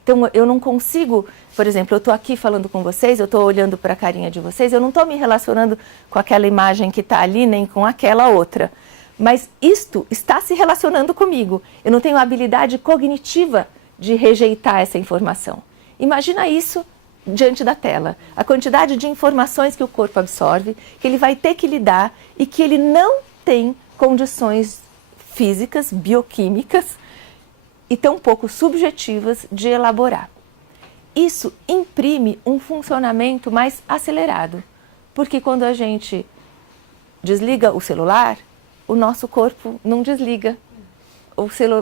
Então, eu não consigo, por exemplo, eu estou aqui falando com vocês, eu estou olhando para a carinha de vocês, eu não estou me relacionando com aquela imagem que está ali, nem com aquela outra. Mas isto está se relacionando comigo. Eu não tenho a habilidade cognitiva de rejeitar essa informação. Imagina isso diante da tela. A quantidade de informações que o corpo absorve, que ele vai ter que lidar e que ele não tem condições físicas, bioquímicas e tampouco subjetivas de elaborar. Isso imprime um funcionamento mais acelerado, porque quando a gente desliga o celular, o nosso corpo não desliga.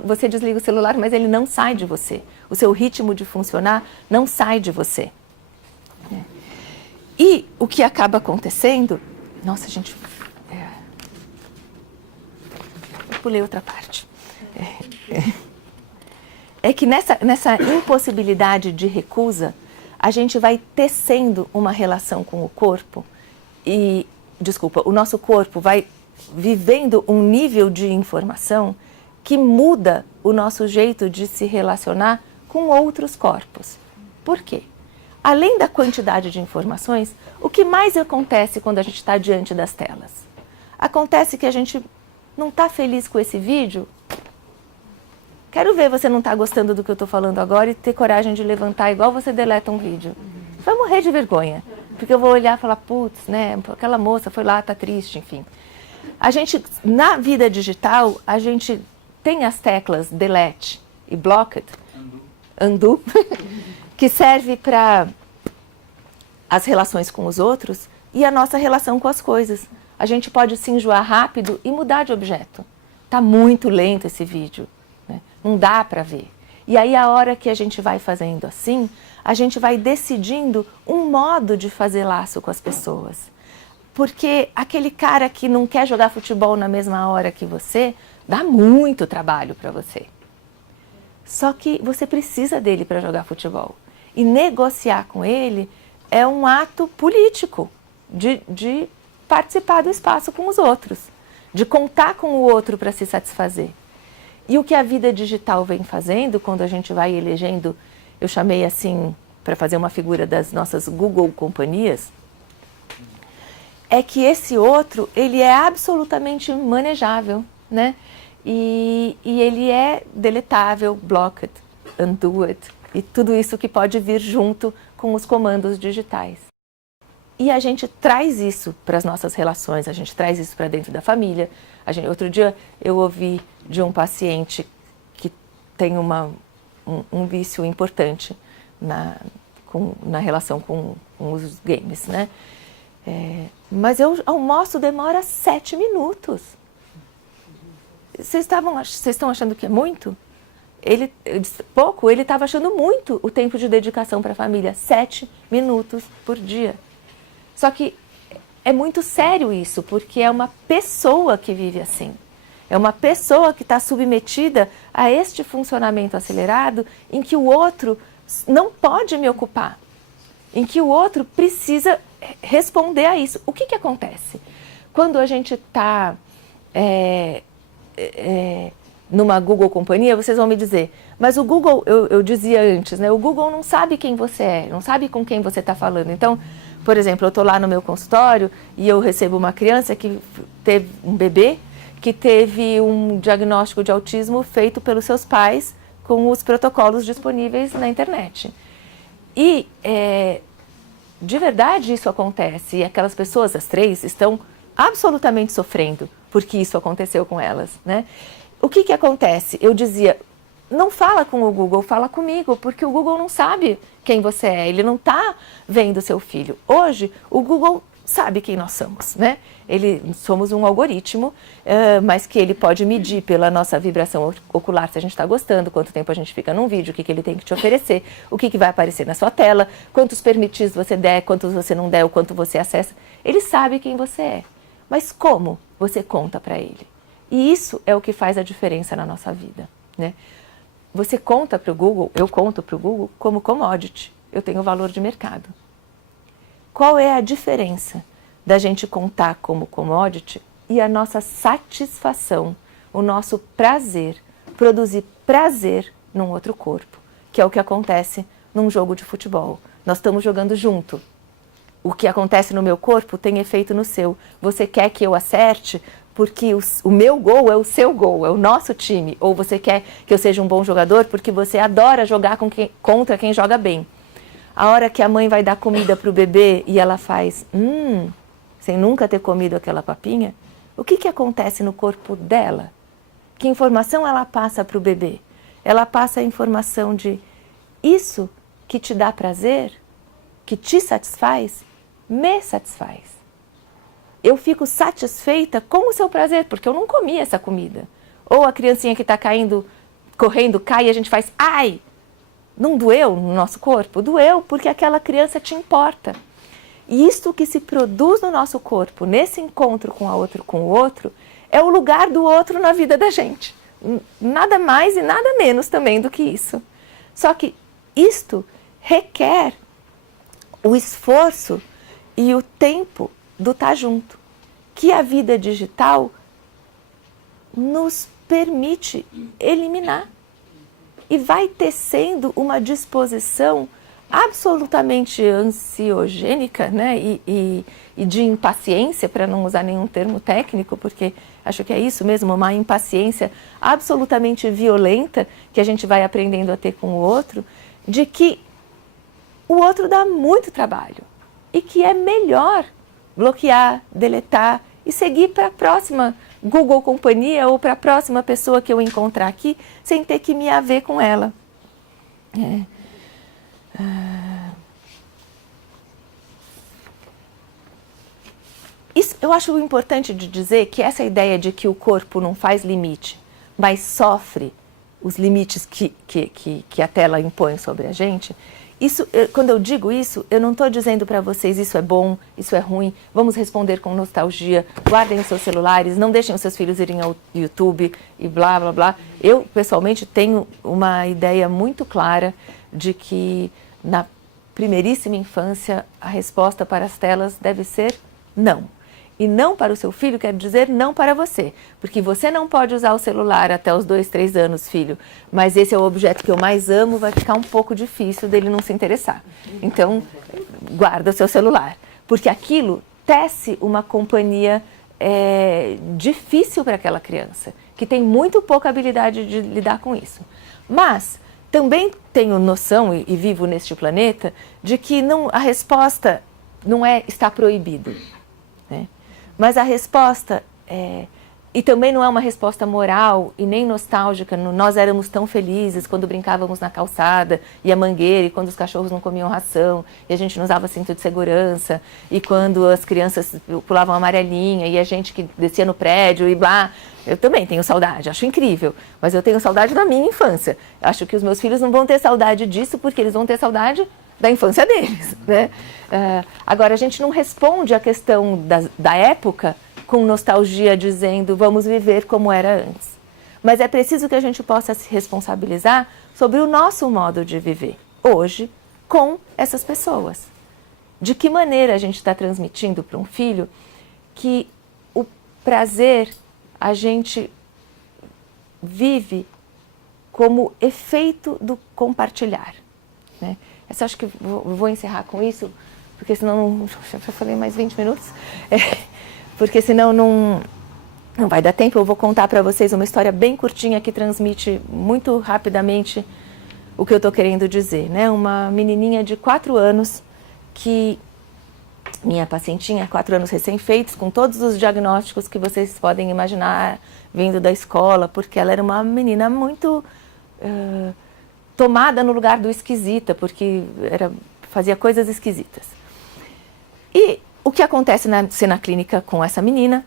Você desliga o celular, mas ele não sai de você. O seu ritmo de funcionar não sai de você. E o que acaba acontecendo... Nossa, gente... Eu pulei outra parte. É que nessa impossibilidade de recusa, a gente vai tecendo uma relação com o corpo e, o nosso corpo vai vivendo um nível de informação que muda o nosso jeito de se relacionar com outros corpos. Por quê? Além da quantidade de informações, o que mais acontece quando a gente está diante das telas? Acontece que a gente não está feliz com esse vídeo. Quero ver você não tá gostando do que eu estou falando agora e ter coragem de levantar igual você deleta um vídeo. Você vai morrer de vergonha, porque eu vou olhar e falar, putz, né, aquela moça foi lá, tá triste, enfim. A gente, na vida digital, a gente tem as teclas delete e blocked, undo, que serve para as relações com os outros e a nossa relação com as coisas. A gente pode se enjoar rápido e mudar de objeto. Tá muito lento esse vídeo. Não dá para ver. E aí, a hora que a gente vai fazendo assim, a gente vai decidindo um modo de fazer laço com as pessoas. Porque aquele cara que não quer jogar futebol na mesma hora que você, dá muito trabalho para você. Só que você precisa dele para jogar futebol. E negociar com ele é um ato político de participar do espaço com os outros, de contar com o outro para se satisfazer. E o que a vida digital vem fazendo, quando a gente vai elegendo, eu chamei assim, para fazer uma figura das nossas Google companhias, é que esse outro, ele é absolutamente manejável, né? E ele é deletável, blocked, undo it, e tudo isso que pode vir junto com os comandos digitais. E a gente traz isso para as nossas relações, a gente traz isso para dentro da família. Outro dia eu ouvi de um paciente que tem um vício importante na relação com os games, né? Mas eu almoço demora 7 minutos. Vocês estão achando que é muito? Ele estava achando muito o tempo de dedicação para a família, 7 minutos por dia. Só que é muito sério isso, porque é uma pessoa que vive assim. É uma pessoa que está submetida a este funcionamento acelerado em que o outro não pode me ocupar, em que o outro precisa responder a isso. O que acontece? Quando a gente está numa Google companhia, vocês vão me dizer, mas o Google, eu dizia antes, né, o Google não sabe quem você é, não sabe com quem você está falando. Então, por exemplo, eu estou lá no meu consultório e eu recebo uma criança que teve um bebê que teve um diagnóstico de autismo feito pelos seus pais com os protocolos disponíveis na internet. E de verdade isso acontece, e aquelas pessoas, as 3, estão absolutamente sofrendo porque isso aconteceu com elas, né? O que acontece? Eu dizia, não fala com o Google, fala comigo, porque o Google não sabe quem você é, ele não está vendo seu filho. Hoje, o Google sabe quem nós somos, né? Somos um algoritmo, mas que ele pode medir pela nossa vibração ocular, se a gente está gostando, quanto tempo a gente fica num vídeo, o que ele tem que te oferecer, o que vai aparecer na sua tela, quantos permitis você der, quantos você não der, o quanto você acessa. Ele sabe quem você é, mas como você conta para ele? E isso é o que faz a diferença na nossa vida, né? Você conta para o Google, eu conto para o Google como commodity, eu tenho valor de mercado. Qual é a diferença da gente contar como commodity e a nossa satisfação, o nosso prazer, produzir prazer num outro corpo, que é o que acontece num jogo de futebol. Nós estamos jogando junto. O que acontece no meu corpo tem efeito no seu. Você quer que eu acerte porque o meu gol é o seu gol, é o nosso time. Ou você quer que eu seja um bom jogador porque você adora jogar contra quem joga bem. A hora que a mãe vai dar comida para o bebê e ela faz, sem nunca ter comido aquela papinha, o que acontece no corpo dela? Que informação ela passa para o bebê? Ela passa a informação de isso que te dá prazer, que te satisfaz, me satisfaz. Eu fico satisfeita com o seu prazer, porque eu não comi essa comida. Ou a criancinha que está correndo, cai e a gente faz, ai! Não doeu no nosso corpo? Doeu porque aquela criança te importa. E isto que se produz no nosso corpo, nesse encontro com o outro, é o lugar do outro na vida da gente. Nada mais e nada menos também do que isso. Só que isto requer o esforço e o tempo do estar junto, que a vida digital nos permite eliminar. E vai tecendo uma disposição absolutamente ansiogênica, né? E de impaciência, para não usar nenhum termo técnico, porque acho que é isso mesmo, uma impaciência absolutamente violenta que a gente vai aprendendo a ter com o outro, de que o outro dá muito trabalho e que é melhor bloquear, deletar e seguir para a próxima Google companhia ou para a próxima pessoa que eu encontrar aqui, sem ter que me haver com ela. Isso, eu acho importante de dizer que essa ideia de que o corpo não faz limite, mas sofre os limites que a tela impõe sobre a gente, isso, quando eu digo isso, eu não estou dizendo para vocês isso é bom, isso é ruim, vamos responder com nostalgia, guardem os seus celulares, não deixem os seus filhos irem ao YouTube e blá, blá, blá. Eu, pessoalmente, tenho uma ideia muito clara de que na primeiríssima infância a resposta para as telas deve ser não. E não para o seu filho quer dizer não para você. Porque você não pode usar o celular até os 2, 3 anos, filho. Mas esse é o objeto que eu mais amo, vai ficar um pouco difícil dele não se interessar. Então, guarda o seu celular. Porque aquilo tece uma companhia difícil para aquela criança, que tem muito pouca habilidade de lidar com isso. Mas também tenho noção, e vivo neste planeta, de que a resposta não é está proibido, né? Mas a resposta e também não é uma resposta moral e nem nostálgica. Nós éramos tão felizes quando brincávamos na calçada e a mangueira, e quando os cachorros não comiam ração, e a gente não usava cinto de segurança, e quando as crianças pulavam amarelinha, e a gente que descia no prédio e blá. Eu também tenho saudade, acho incrível, mas eu tenho saudade da minha infância. Acho que os meus filhos não vão ter saudade disso, porque eles vão ter saudade da infância deles, né? Agora, a gente não responde à questão da época com nostalgia, dizendo vamos viver como era antes. Mas é preciso que a gente possa se responsabilizar sobre o nosso modo de viver hoje com essas pessoas. De que maneira a gente está transmitindo para um filho que o prazer a gente vive como efeito do compartilhar, né? Eu acho que vou encerrar com isso, porque senão já falei mais 20 minutos, porque senão não vai dar tempo, eu vou contar para vocês uma história bem curtinha que transmite muito rapidamente o que eu estou querendo dizer, né? Uma menininha de 4 anos que... Minha pacientinha, 4 anos recém-feitos, com todos os diagnósticos que vocês podem imaginar vindo da escola, porque ela era uma menina muito tomada no lugar do esquisita, porque fazia coisas esquisitas. E o que acontece na cena clínica com essa menina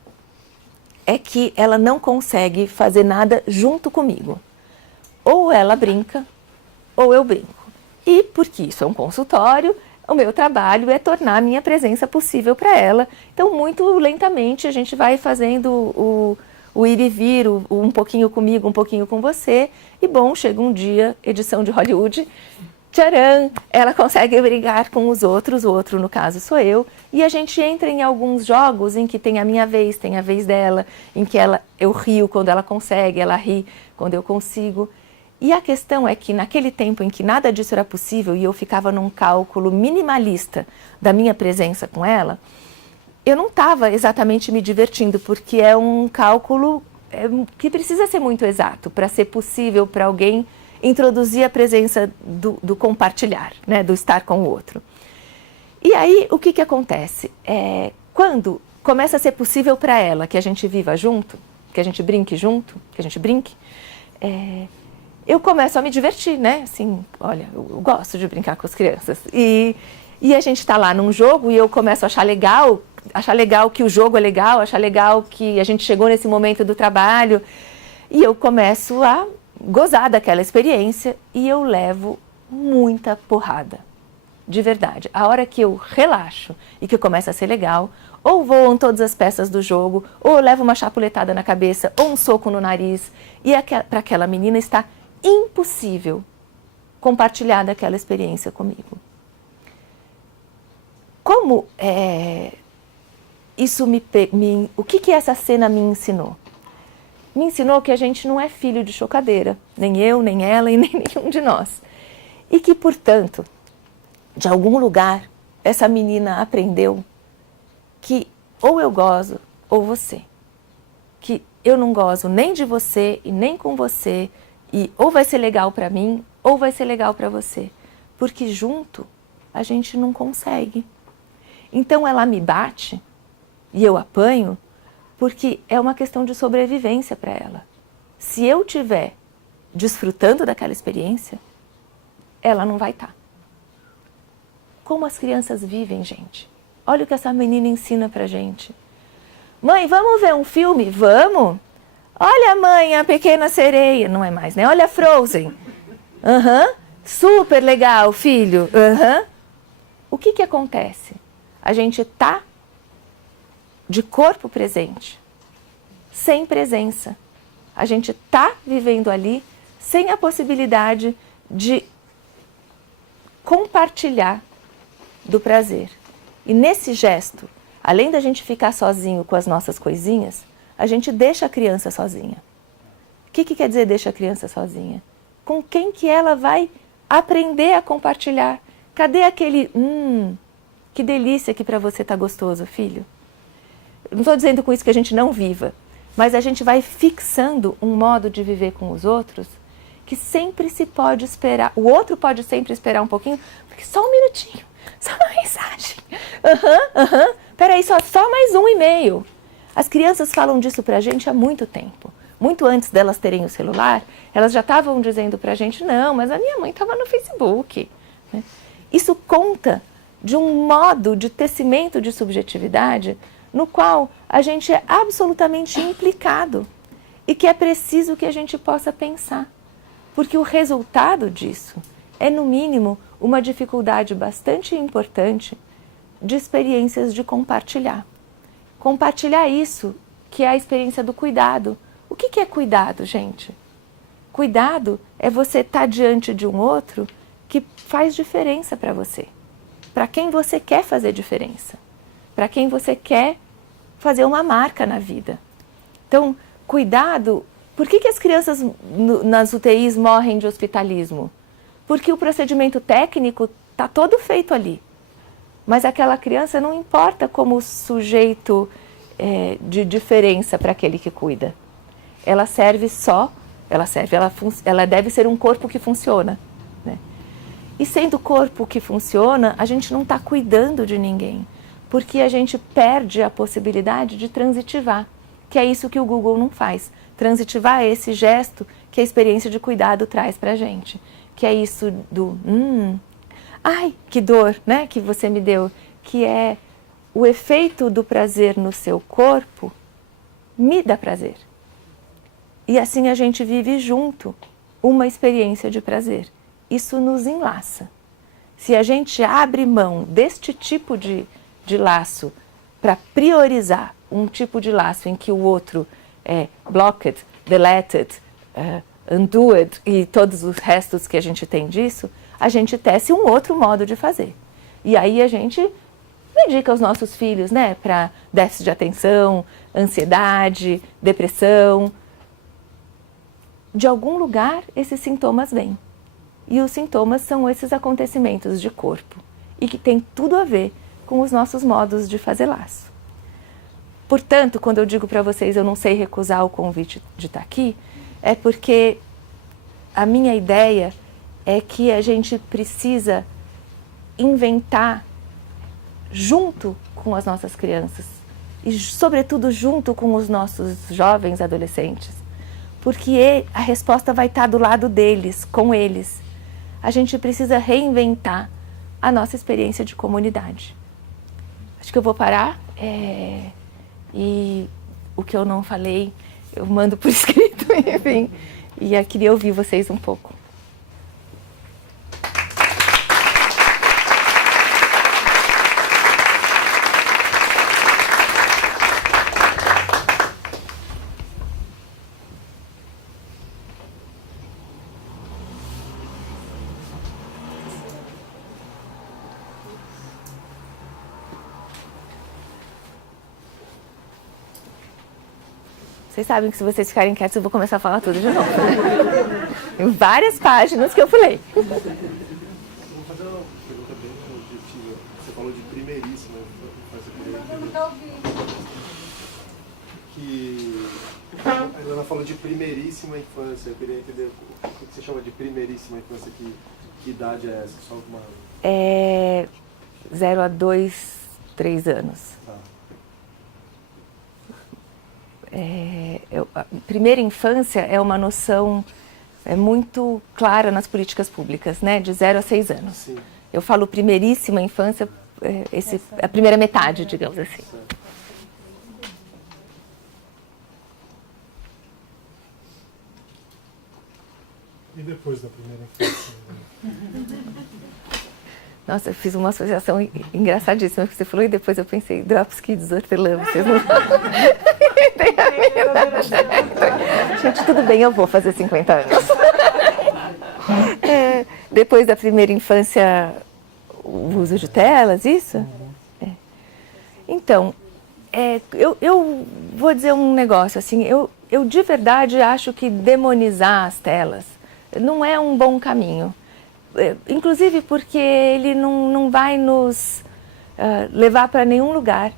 é que ela não consegue fazer nada junto comigo. Ou ela brinca, ou eu brinco. E porque isso é um consultório, o meu trabalho é tornar a minha presença possível para ela. Então, muito lentamente, a gente vai fazendo o ir e vir, um pouquinho comigo, um pouquinho com você. E, bom, chega um dia, edição de Hollywood, tcharam, ela consegue brigar com os outros, o outro, no caso, sou eu. E a gente entra em alguns jogos em que tem a minha vez, tem a vez dela, em que eu rio quando ela consegue, ela ri quando eu consigo. E a questão é que naquele tempo em que nada disso era possível e eu ficava num cálculo minimalista da minha presença com ela, eu não estava exatamente me divertindo, porque é um cálculo que precisa ser muito exato para ser possível para alguém introduzir a presença do compartilhar, né, do estar com o outro. E aí, o que acontece? Quando começa a ser possível para ela que a gente viva junto, que a gente brinque junto, que a gente brinque, eu começo a me divertir, né? Assim, olha, eu gosto de brincar com as crianças. E a gente está lá num jogo e eu começo a achar legal que o jogo é legal, achar legal que a gente chegou nesse momento do trabalho. E eu começo a gozar daquela experiência e eu levo muita porrada. De verdade. A hora que eu relaxo e que começa a ser legal, ou voam todas as peças do jogo, ou eu levo uma chapuletada na cabeça, ou um soco no nariz. E para aquela menina está impossível compartilhar daquela experiência comigo. Como isso o que essa cena me ensinou? Me ensinou que a gente não é filho de chocadeira, nem eu, nem ela e nem nenhum de nós. E que, portanto, de algum lugar, essa menina aprendeu que ou eu gozo ou você. Que eu não gozo nem de você e nem com você, e ou vai ser legal para mim, ou vai ser legal para você. Porque junto a gente não consegue. Então ela me bate e eu apanho porque é uma questão de sobrevivência para ela. Se eu estiver desfrutando daquela experiência, ela não vai estar. Como as crianças vivem, gente. Olha o que essa menina ensina pra gente. Mãe, vamos ver um filme? Vamos! Olha, mãe, a Pequena Sereia. Não é mais, né? Olha, Frozen. Super legal, filho. O que acontece? A gente tá de corpo presente, sem presença. A gente tá vivendo ali sem a possibilidade de compartilhar do prazer. E nesse gesto, além da gente ficar sozinho com as nossas coisinhas, a gente deixa a criança sozinha. O que quer dizer deixa a criança sozinha? Com quem que ela vai aprender a compartilhar? Cadê aquele, que delícia que para você tá gostoso, filho? Não estou dizendo com isso que a gente não viva, mas a gente vai fixando um modo de viver com os outros que sempre se pode esperar. O outro pode sempre esperar um pouquinho, porque só um minutinho, só uma mensagem. Peraí, só mais 1,5. As crianças falam disso pra gente há muito tempo. Muito antes delas terem o celular, elas já estavam dizendo pra gente, não, mas a minha mãe estava no Facebook. Isso conta de um modo de tecimento de subjetividade no qual a gente é absolutamente implicado e que é preciso que a gente possa pensar. Porque o resultado disso é, no mínimo, uma dificuldade bastante importante de experiências de compartilhar. Compartilhar isso, que é a experiência do cuidado. O que é cuidado, gente? Cuidado é você estar diante de um outro que faz diferença para você. Para quem você quer fazer diferença. Para quem você quer fazer uma marca na vida. Então, cuidado. Por que as crianças nas UTIs morrem de hospitalismo? Porque o procedimento técnico está todo feito ali. Mas aquela criança não importa como sujeito de diferença para aquele que cuida. Ela serve só, ela deve ser um corpo que funciona, né? E sendo corpo que funciona, a gente não está cuidando de ninguém, porque a gente perde a possibilidade de transitivar, que é isso que o Google não faz. Transitivar é esse gesto que a experiência de cuidado traz para a gente, que é isso do, ai, que dor, né, que você me deu, que é o efeito do prazer no seu corpo me dá prazer. E assim a gente vive junto uma experiência de prazer. Isso nos enlaça. Se a gente abre mão deste tipo de laço para priorizar um tipo de laço em que o outro é blocked, deleted, undoed e todos os restos que a gente tem disso, a gente tece um outro modo de fazer. E aí a gente dedica os nossos filhos, né, para déficit de atenção, ansiedade, depressão. De algum lugar esses sintomas vêm. E os sintomas são esses acontecimentos de corpo e que tem tudo a ver com os nossos modos de fazer laço. Portanto, quando eu digo para vocês eu não sei recusar o convite de estar aqui, é porque a minha ideia é que a gente precisa inventar junto com as nossas crianças e, sobretudo, junto com os nossos jovens adolescentes, porque a resposta vai estar do lado deles, com eles. A gente precisa reinventar a nossa experiência de comunidade. Acho que eu vou parar e o que eu não falei eu mando por escrito, enfim, e eu queria ouvir vocês um pouco. Vocês sabem que se vocês ficarem quietos eu vou começar a falar tudo de novo, né? Tem várias páginas que eu pulei. Eu vou fazer uma pergunta bem objetiva. Você falou de primeiríssima infância. A Ilana falou de primeiríssima infância. Eu queria entender o que você chama de primeiríssima infância. Que idade é essa? Só uma... 0 a 2, 3 anos. Tá. A primeira infância é uma noção muito clara nas políticas públicas, né? De 0 a 6 anos. Sim. Eu falo primeiríssima infância, a primeira metade, digamos assim. Certo. E depois da primeira infância? Nossa, eu fiz uma associação engraçadíssima que você falou e depois eu pensei, Drops Kids Hortelã, vocês não... Gente, tudo bem, eu vou fazer 50 anos. Depois da primeira infância, o uso de telas, isso? Então, eu vou dizer um negócio, assim, eu de verdade acho que demonizar as telas não é um bom caminho. Inclusive porque ele não vai nos levar para nenhum lugar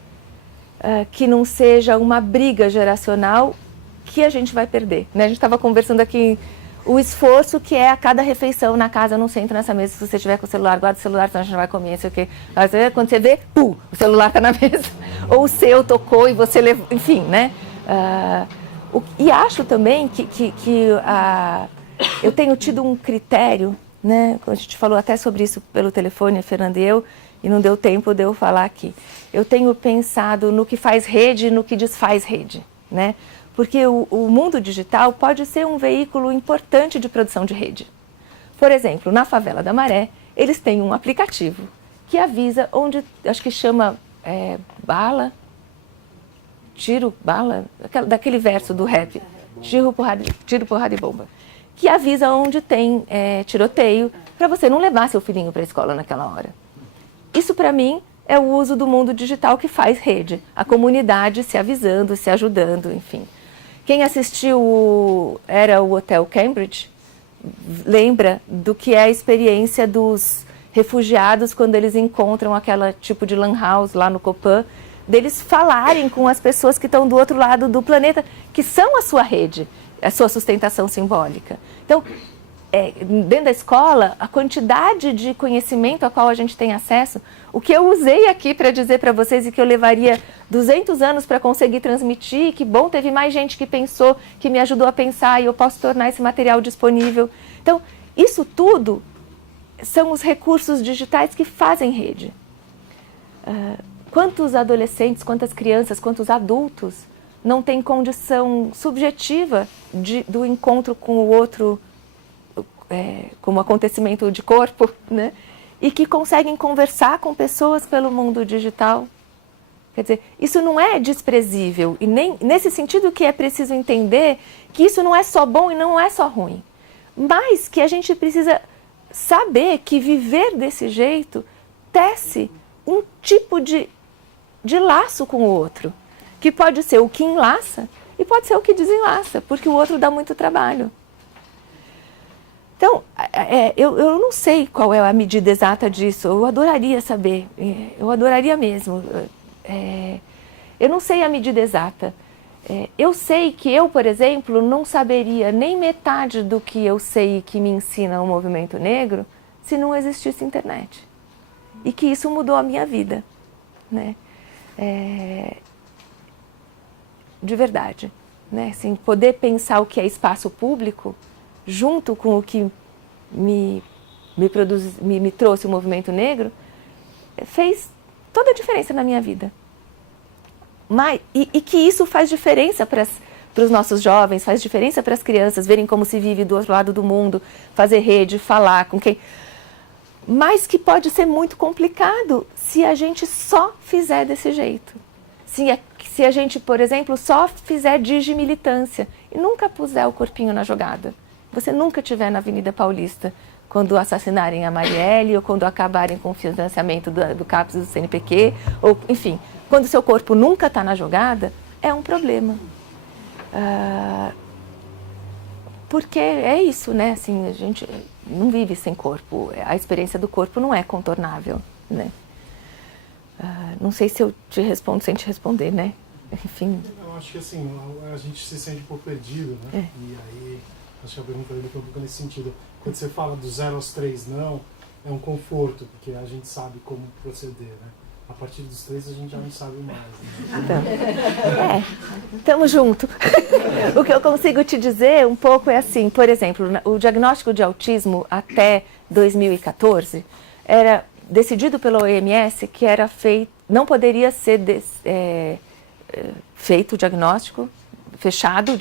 que não seja uma briga geracional que a gente vai perder, né? A gente estava conversando aqui o esforço que é a cada refeição na casa, eu não sento nessa mesa, se você estiver com o celular, guarda o celular, senão a gente não vai comer, não sei o quê. Quando você vê, o celular está na mesa. Ou o seu tocou e você levou, enfim, né? E acho também que eu tenho tido um critério, né? A gente falou até sobre isso pelo telefone, a Fernanda e eu, e não deu tempo de eu falar aqui. Eu tenho pensado no que faz rede e no que desfaz rede, né? Porque o mundo digital pode ser um veículo importante de produção de rede. Por exemplo, na Favela da Maré, eles têm um aplicativo que avisa onde, acho que chama bala, tiro, bala, daquele verso do rap, tiro, porrada e bomba, que avisa onde tem tiroteio para você não levar seu filhinho para a escola naquela hora. Isso, para mim, é o uso do mundo digital que faz rede, a comunidade se avisando, se ajudando, enfim. Quem assistiu era o Hotel Cambridge, lembra do que é a experiência dos refugiados quando eles encontram aquela tipo de lan house lá no Copan, deles falarem com as pessoas que estão do outro lado do planeta, que são a sua rede, a sua sustentação simbólica. Então, dentro da escola, a quantidade de conhecimento a qual a gente tem acesso, o que eu usei aqui para dizer para vocês e que eu levaria 200 anos para conseguir transmitir, que bom, teve mais gente que pensou, que me ajudou a pensar e eu posso tornar esse material disponível. Então, isso tudo são os recursos digitais que fazem rede. Quantos adolescentes, quantas crianças, quantos adultos não têm condição subjetiva do encontro com o outro, como acontecimento de corpo, né? E que conseguem conversar com pessoas pelo mundo digital. Quer dizer, isso não é desprezível, e nem nesse sentido que é preciso entender que isso não é só bom e não é só ruim, mas que a gente precisa saber que viver desse jeito tece um tipo de laço com o outro, que pode ser o que enlaça e pode ser o que desenlaça, porque o outro dá muito trabalho. Então, eu não sei qual é a medida exata disso, eu adoraria saber, eu adoraria mesmo. Eu não sei a medida exata. Eu sei que eu, por exemplo, não saberia nem metade do que eu sei que me ensina o movimento negro se não existisse internet. E que isso mudou a minha vida, né? De verdade, né? Assim, poder pensar o que é espaço público junto com o que me trouxe o movimento negro, fez toda a diferença na minha vida. E que isso faz diferença para os nossos jovens, faz diferença para as crianças verem como se vive do outro lado do mundo, fazer rede, falar com quem... Mas que pode ser muito complicado se a gente só fizer desse jeito. Se a gente, por exemplo, só fizer digimilitância e nunca puser o corpinho na jogada. Você nunca estiver na Avenida Paulista quando assassinarem a Marielle ou quando acabarem com o financiamento do CAPES e do CNPq, ou, enfim, quando seu corpo nunca está na jogada, é um problema. Porque é isso, né? Assim, a gente não vive sem corpo, a experiência do corpo não é contornável, né? Não sei se eu te respondo sem te responder, né? Enfim. Eu acho que assim, a gente se sente um pouco perdido, né? E aí, acho que a pergunta dele foi um pouco nesse sentido. Quando você fala do 0 aos 3 não, é um conforto, porque a gente sabe como proceder, né? A partir dos 3 a gente já não sabe mais. Né? Então, estamos juntos. O que eu consigo te dizer um pouco é assim, por exemplo, o diagnóstico de autismo até 2014 era decidido pela OMS que era feito, não poderia ser feito o diagnóstico, fechado,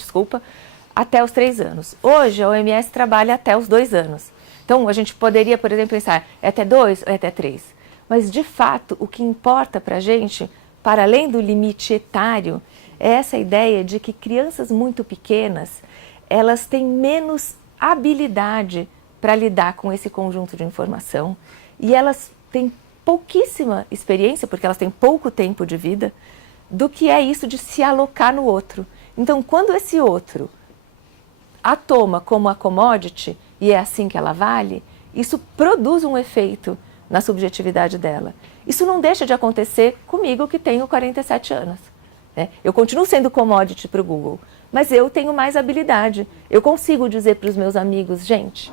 até os 3 anos. Hoje a OMS trabalha até os 2 anos. Então a gente poderia, por exemplo, pensar, é até 2 ou é até 3? Mas, de fato, o que importa para a gente, para além do limite etário, é essa ideia de que crianças muito pequenas, elas têm menos habilidade para lidar com esse conjunto de informação e elas têm pouquíssima experiência, porque elas têm pouco tempo de vida, do que é isso de se alocar no outro. Então, quando esse outro a toma como a commodity, e é assim que ela vale, isso produz um efeito na subjetividade dela. Isso não deixa de acontecer comigo, que tenho 47 anos. Né? Eu continuo sendo commodity para o Google, mas eu tenho mais habilidade. Eu consigo dizer para os meus amigos, gente,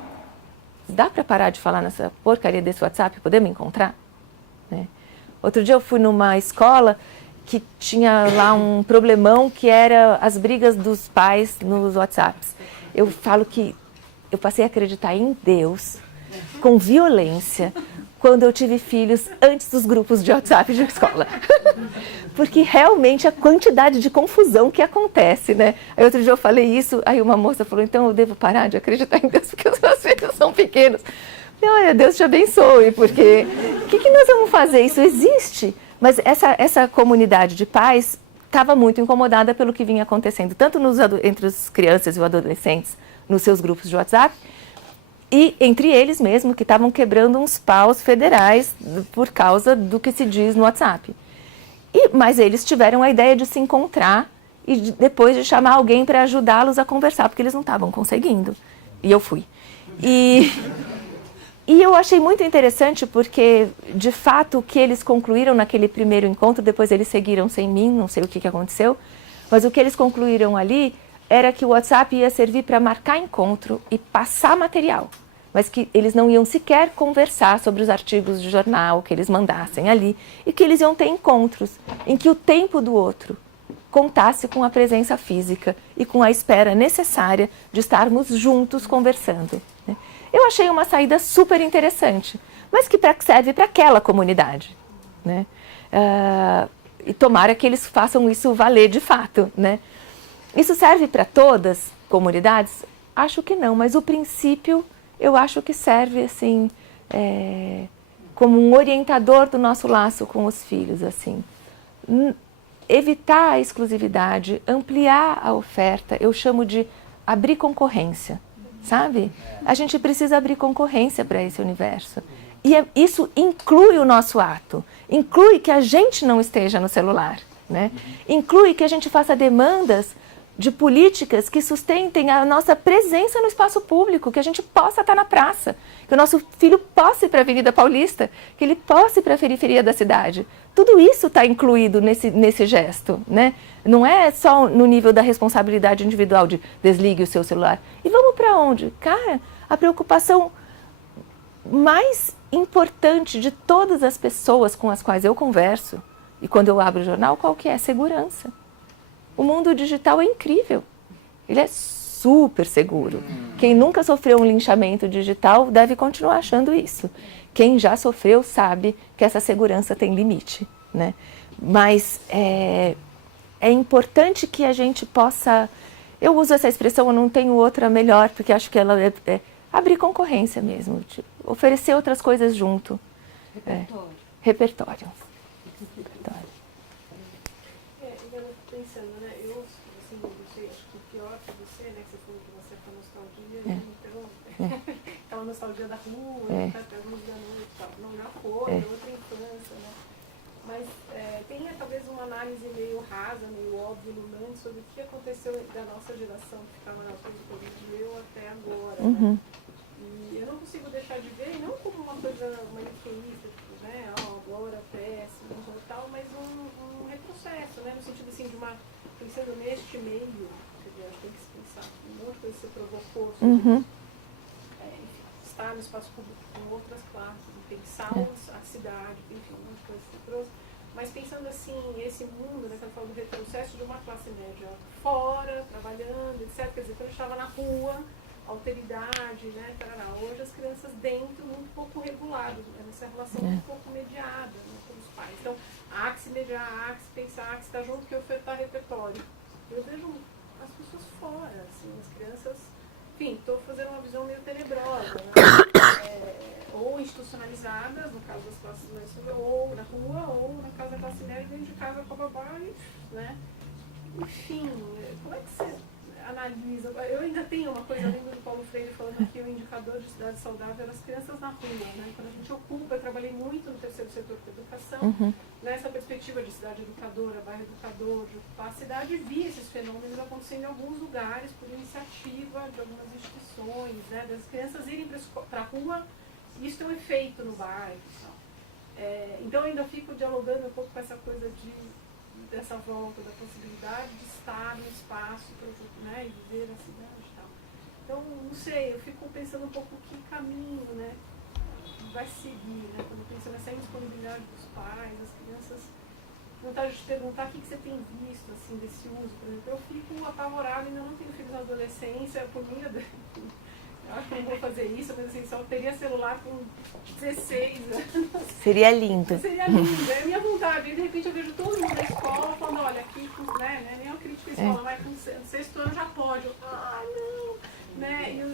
dá para parar de falar nessa porcaria desse WhatsApp e poder me encontrar? Né? Outro dia eu fui numa escola que tinha lá um problemão que era as brigas dos pais nos WhatsApps. Eu falo que eu passei a acreditar em Deus com violência quando eu tive filhos antes dos grupos de WhatsApp de escola. Porque realmente a quantidade de confusão que acontece, né? Aí outro dia eu falei isso, aí uma moça falou, então eu devo parar de acreditar em Deus porque os meus filhos são pequenos. Olha, Deus te abençoe, porque o que nós vamos fazer? Isso existe. Mas essa comunidade de pais estava muito incomodada pelo que vinha acontecendo, tanto entre as crianças e os adolescentes nos seus grupos de WhatsApp, e entre eles mesmo, que estavam quebrando uns paus federais por causa do que se diz no WhatsApp. Mas eles tiveram a ideia de se encontrar e depois de chamar alguém para ajudá-los a conversar, porque eles não estavam conseguindo. E eu fui. E eu achei muito interessante porque, de fato, o que eles concluíram naquele primeiro encontro, depois eles seguiram sem mim, não sei o que aconteceu, mas o que eles concluíram ali era que o WhatsApp ia servir para marcar encontro e passar material, mas que eles não iam sequer conversar sobre os artigos de jornal que eles mandassem ali, e que eles iam ter encontros em que o tempo do outro contasse com a presença física e com a espera necessária de estarmos juntos conversando, né? Eu achei uma saída super interessante, mas que serve para aquela comunidade, né? E tomara que eles façam isso valer de fato, né? Isso serve para todas as comunidades? Acho que não, mas o princípio eu acho que serve assim, como um orientador do nosso laço com os filhos, assim. Evitar a exclusividade, ampliar a oferta, eu chamo de abrir concorrência, sabe? A gente precisa abrir concorrência para esse universo. E isso inclui o nosso ato, inclui que a gente não esteja no celular, né? Inclui que a gente faça demandas de políticas que sustentem a nossa presença no espaço público, que a gente possa estar na praça, que o nosso filho possa ir para a Avenida Paulista, que ele possa ir para a periferia da cidade. Tudo isso está incluído nesse gesto, né? Não é só no nível da responsabilidade individual de desligue o seu celular. E vamos para onde? Cara, a preocupação mais importante de todas as pessoas com as quais eu converso, e quando eu abro o jornal, qual que é? Segurança. O mundo digital é incrível. Ele é super seguro. Quem nunca sofreu um linchamento digital deve continuar achando isso. Quem já sofreu sabe que essa segurança tem limite, né? Mas é importante que a gente possa... Eu uso essa expressão, eu não tenho outra melhor, porque acho que ela é abrir concorrência mesmo. Tipo, oferecer outras coisas junto. Repertório. Pensando, né? Eu, assim, não sei, acho que pior que você, né? Que você falou que você tá nostalgia, então, aquela nostalgia da rua, até a luz da noite, tal. Não já foi, outra infância, né? Mas tem talvez uma análise meio rasa, meio óbvia, ilumante sobre o que aconteceu da nossa geração que ficava nas coisas que a gente viu até agora, né? E eu não consigo deixar de ver, não como uma coisa maniqueísta, tipo, né? Agora péssimo e tal, mas um retrocesso, né? No sentido assim de pensando neste meio, quer dizer, tem que se pensar um monte de coisa que você provocou sobre estar no espaço público com outras classes, pensar a cidade, enfim, um monte de coisa que você trouxe. Mas pensando assim, esse mundo, né, que eu falo do retrocesso de uma classe média fora, trabalhando, etc. Quer dizer, quando eu estava na rua, alteridade, né, tarará. Hoje as crianças dentro, muito pouco reguladas, né, nessa relação muito pouco mediada, né, pelos pais. Então, há que se mediar, há que se pensar, há que se estar junto, que ofertar repertório. Eu vejo as pessoas fora, assim, as crianças, enfim, estou fazendo uma visão meio tenebrosa, né, ou institucionalizadas, no caso das classes mais ou na rua, ou na casa da classe média, dentro de casa com a babá, né. Enfim, como é que você analisa? Eu ainda tenho uma coisa, lembro do Paulo Freire falando que o indicador de cidade saudável era as crianças na rua, né? Quando a gente ocupa, eu trabalhei muito no terceiro setor de educação, nessa perspectiva de cidade educadora, bairro educador, de ocupar a cidade, e vi esses fenômenos acontecendo em alguns lugares por iniciativa de algumas instituições, né? Das crianças irem para a rua, e isso tem um efeito no bairro. Então eu ainda fico dialogando um pouco com essa coisa dessa volta, da possibilidade de estar no espaço, né, e viver na cidade e tal. Então, não sei, eu fico pensando um pouco que caminho, né, vai seguir, né, quando eu penso nessa indisponibilidade dos pais, as crianças, vontade de perguntar o que você tem visto, assim, desse uso, por exemplo. Eu fico apavorada, ainda não tenho filhos na adolescência, por mim, eu acho que não vou fazer isso, mas assim, só teria celular com 16 anos. Seria lindo. Seria lindo, é a minha vontade. E de repente eu vejo todo mundo na escola falando, olha, aqui, né, nem é uma crítica à escola, mas com sexto ano já pode. Não, né,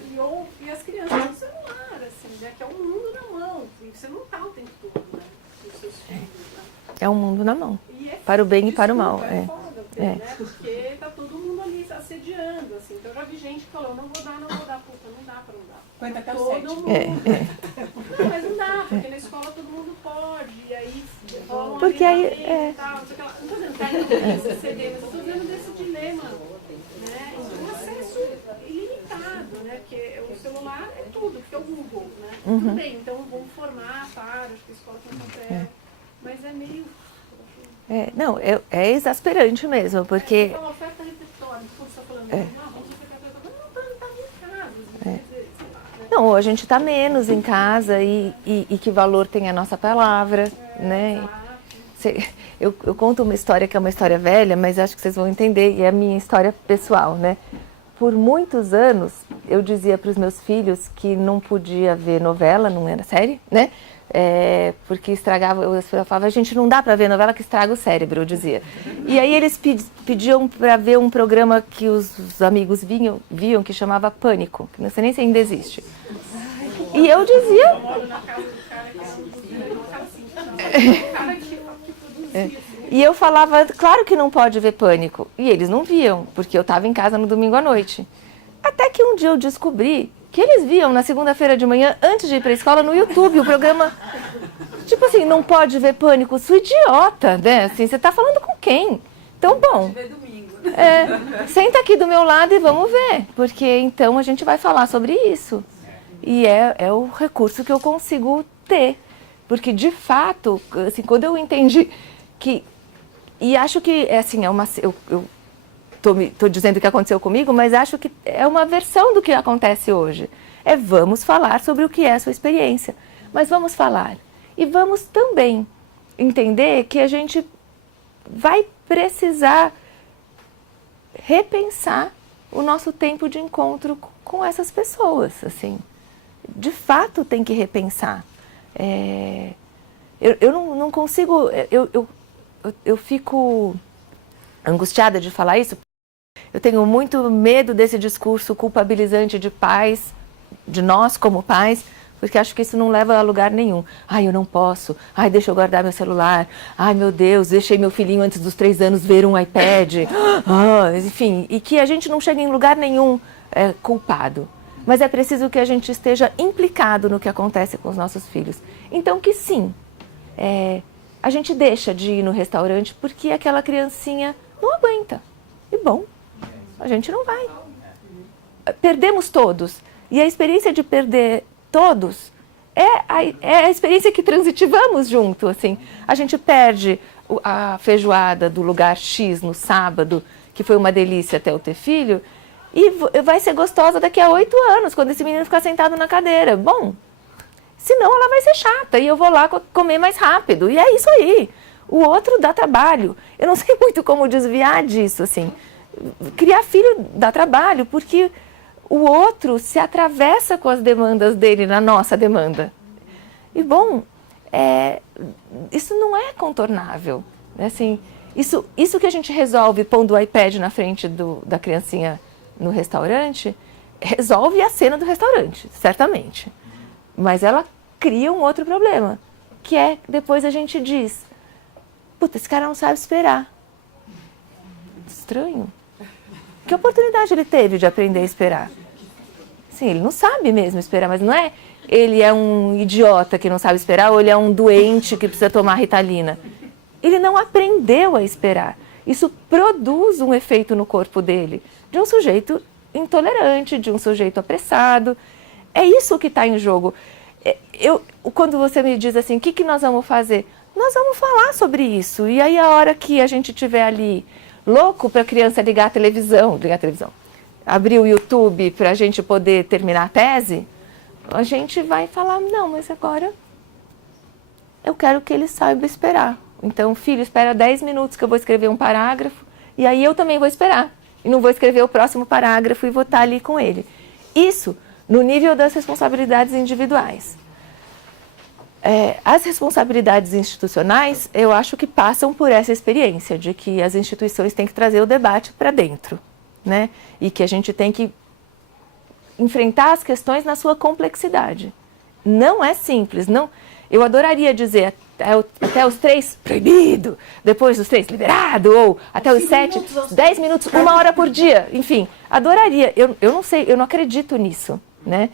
e as crianças no celular, assim, né, que é um mundo na mão. E você não está o tempo todo, né, com os seus filhos, né. É um mundo na mão, para o bem e para o mal. É foda, né, porque está todo mundo ali assediando, assim. Então eu já vi gente que falou, não vou dar, puta, não dá para não dar. Aguenta até o todo 7. mundo. Não, mas não dá, porque na escola todo mundo pode, e aí rola um porque aí e tal, não sei o que lá. Não estou dizendo que é ceder, mas estou dizendo desse dilema, né? Um acesso ilimitado, né? Porque o celular é tudo, porque é o Google, né? Tudo bem, então vamos formar, tá? Acho que a escola tem um papel. Mas é meio... Não, é exasperante mesmo, porque... É uma oferta repertório, como você está falando, vamos ofertar repertório, mas não está em casa, quer dizer, sei lá, né? Não, a gente está menos em casa e que valor tem a nossa palavra, né? Eu conto uma história que é uma história velha, mas acho que vocês vão entender, e é a minha história pessoal, né? Por muitos anos, eu dizia para os meus filhos que não podia ver novela, não era série, né? Porque estragava, eu falava, a gente não dá para ver novela que estraga o cérebro, eu dizia. E aí eles pediam para ver um programa que os amigos viam que chamava Pânico, que não sei nem se ainda existe. E eu dizia... Eu moro na casa do cara que é um cara que produzia. E eu falava, claro que não pode ver Pânico. E eles não viam, porque eu estava em casa no domingo à noite. Até que um dia eu descobri que eles viam na segunda-feira de manhã, antes de ir para a escola, no YouTube, o programa... Tipo assim, não pode ver Pânico, sua idiota, né? Assim, você está falando com quem? Então, bom... senta aqui do meu lado e vamos ver, porque então a gente vai falar sobre isso. E é o recurso que eu consigo ter. Porque, de fato, assim, quando eu entendi que... E acho que, assim, eu tô dizendo o que aconteceu comigo, mas acho que é uma versão do que acontece hoje. Vamos falar sobre o que é a sua experiência. Mas vamos falar. E vamos também entender que a gente vai precisar repensar o nosso tempo de encontro com essas pessoas, assim. De fato, tem que repensar. Eu não consigo... Eu fico angustiada de falar isso. Eu tenho muito medo desse discurso culpabilizante de pais, de nós como pais, porque acho que isso não leva a lugar nenhum. Ai, eu não posso. Ai, deixa eu guardar meu celular. Ai, meu Deus, deixei meu filhinho antes dos 3 anos ver um iPad. Enfim, e que a gente não chegue em lugar nenhum culpado. Mas é preciso que a gente esteja implicado no que acontece com os nossos filhos. Então, que sim, a gente deixa de ir no restaurante porque aquela criancinha não aguenta. E bom, a gente não vai. Perdemos todos. E a experiência de perder todos é a experiência que transitivamos junto. Assim. A gente perde a feijoada do lugar X no sábado, que foi uma delícia até eu ter filho, e vai ser gostosa daqui a 8 anos, quando esse menino ficar sentado na cadeira. Bom, senão ela vai ser chata e eu vou lá comer mais rápido. E é isso aí. O outro dá trabalho. Eu não sei muito como desviar disso, assim. Criar filho dá trabalho, porque o outro se atravessa com as demandas dele na nossa demanda. E, bom, isso não é contornável. Assim, isso que a gente resolve pondo o iPad na frente da criancinha no restaurante, resolve a cena do restaurante, certamente. Mas ela cria um outro problema, que depois a gente diz, puta, esse cara não sabe esperar. Estranho. Que oportunidade ele teve de aprender a esperar? Sim, ele não sabe mesmo esperar, mas não é ele é um idiota que não sabe esperar ou ele é um doente que precisa tomar Ritalina. Ele não aprendeu a esperar. Isso produz um efeito no corpo dele, de um sujeito intolerante, de um sujeito apressado. É isso que está em jogo. Quando você me diz assim, o que nós vamos fazer? Nós vamos falar sobre isso. E aí, a hora que a gente estiver ali louco para a criança ligar a televisão, abrir o YouTube para a gente poder terminar a tese, a gente vai falar, não, mas agora eu quero que ele saiba esperar. Então, filho, espera 10 minutos que eu vou escrever um parágrafo e aí eu também vou esperar. E não vou escrever o próximo parágrafo e vou estar ali com ele. Isso no nível das responsabilidades individuais. As responsabilidades institucionais, eu acho que passam por essa experiência de que as instituições têm que trazer o debate para dentro, né? E que a gente tem que enfrentar as questões na sua complexidade. Não é simples, não. Eu adoraria dizer até os 3 proibido, depois dos 3 liberado, ou até os 7, 10 minutos, 1 hora por dia, enfim, adoraria. Eu não sei, eu não acredito nisso, né?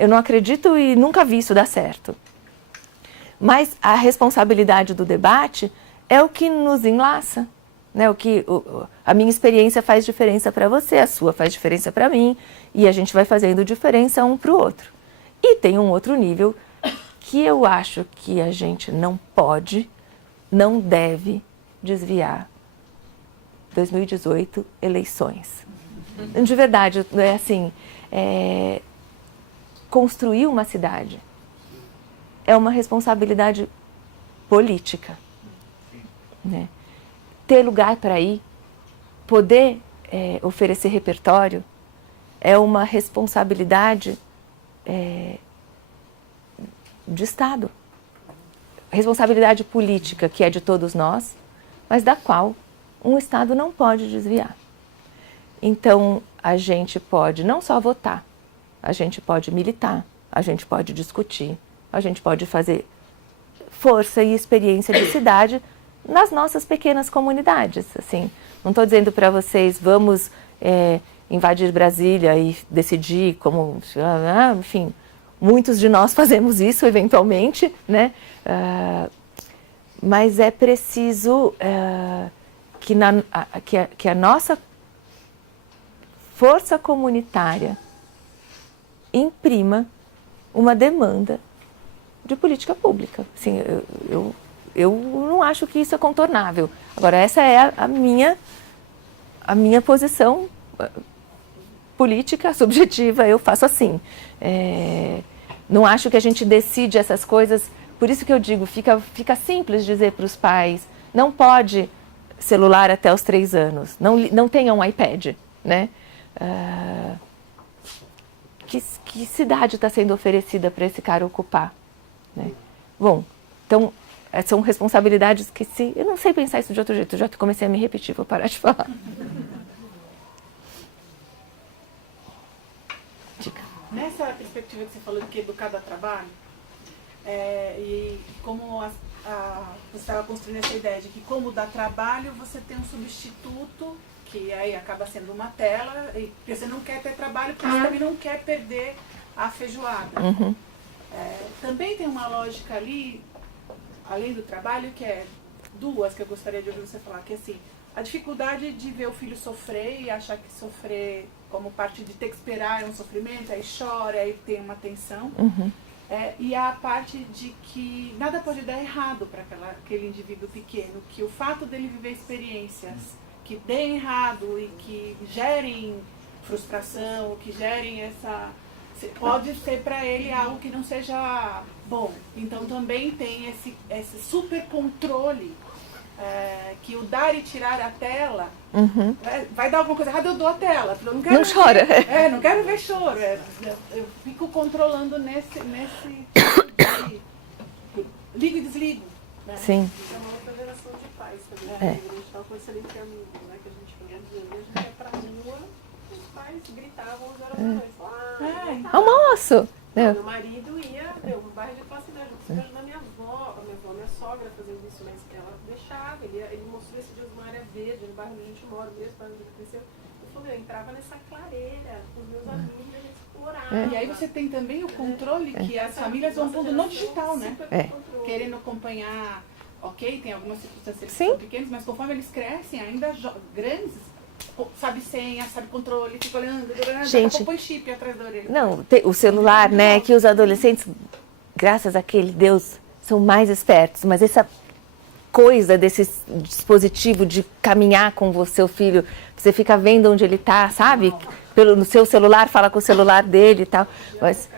Eu não acredito e nunca vi isso dar certo. Mas a responsabilidade do debate é o que nos enlaça, né? A minha experiência faz diferença para você, a sua faz diferença para mim, e a gente vai fazendo diferença um para o outro. E tem um outro nível que eu acho que a gente não pode, não deve desviar. 2018, eleições. De verdade, é assim, construir uma cidade é uma responsabilidade política, né? Ter lugar para ir, poder oferecer repertório é uma responsabilidade de Estado. Responsabilidade política que é de todos nós, mas da qual um Estado não pode desviar. Então, a gente pode não só votar, a gente pode militar, a gente pode discutir, a gente pode fazer força e experiência de cidade nas nossas pequenas comunidades. Assim, não estou dizendo para vocês, vamos invadir Brasília e decidir como... Enfim, muitos de nós fazemos isso eventualmente, né? Mas é preciso que a nossa força comunitária imprima uma demanda de política pública. Assim, eu não acho que isso é contornável. Agora, essa é a minha posição política, subjetiva, eu faço assim. Não acho que a gente decide essas coisas, por isso que eu digo, fica simples dizer para os pais, não pode celular até os 3 anos, não tenha um iPad, né? Que cidade está sendo oferecida para esse cara ocupar, né? Bom, então, são responsabilidades que eu não sei pensar isso de outro jeito, eu já comecei a me repetir, vou parar de falar. Dica. Nessa perspectiva que você falou de que educar dá trabalho, e como você estava construindo essa ideia de que como dá trabalho, você tem um substituto que aí acaba sendo uma tela, porque você não quer ter trabalho, porque você também não quer perder a feijoada. Uhum. Também tem uma lógica ali, além do trabalho, que é duas que eu gostaria de ouvir você falar, que é assim, a dificuldade de ver o filho sofrer e achar que sofrer como parte de ter que esperar é um sofrimento, aí chora, aí tem uma tensão. Uhum. E a parte de que nada pode dar errado para aquele indivíduo pequeno, que o fato dele viver experiências que deem errado e que gerem frustração, que gerem essa... pode ser para ele algo que não seja bom. Então também tem esse super controle, que o dar e tirar a tela, Uhum. Vai dar alguma coisa errada, eu dou a tela. Eu não quero chora. Não quero ver choro. Eu fico controlando nesse ligo e desligo. Né? Sim. É uma outra geração de pais também. É. A gente estava conversando entre amigos, né? Que a gente vinha dizendo, a gente ia pra rua, os pais gritavam às horas da noite. Almoço! Meu marido ia, no bairro de classe média, eu preciso ajudar minha avó, minha sogra fazendo isso, mas ela deixava, ele mostrou esse dia uma área verde, no bairro onde a gente mora, mesmo bairro onde ele cresceu. Eu falei, eu entrava nessa clareira com os meus amigos, a gente explorava. E aí você tem também o controle que as famílias vão pondo no digital, né? Querendo acompanhar, ok, tem algumas circunstâncias que são pequenas, mas conforme eles crescem, ainda grandes, sabe senha, sabe controle, fica olhando, gente, põe chip atrás da orelha. Não, o celular, né, que os adolescentes, graças àquele Deus, são mais espertos, mas essa coisa desse dispositivo de caminhar com o seu filho, você fica vendo onde ele está, sabe? No seu celular, fala com o celular dele e tal. Mas,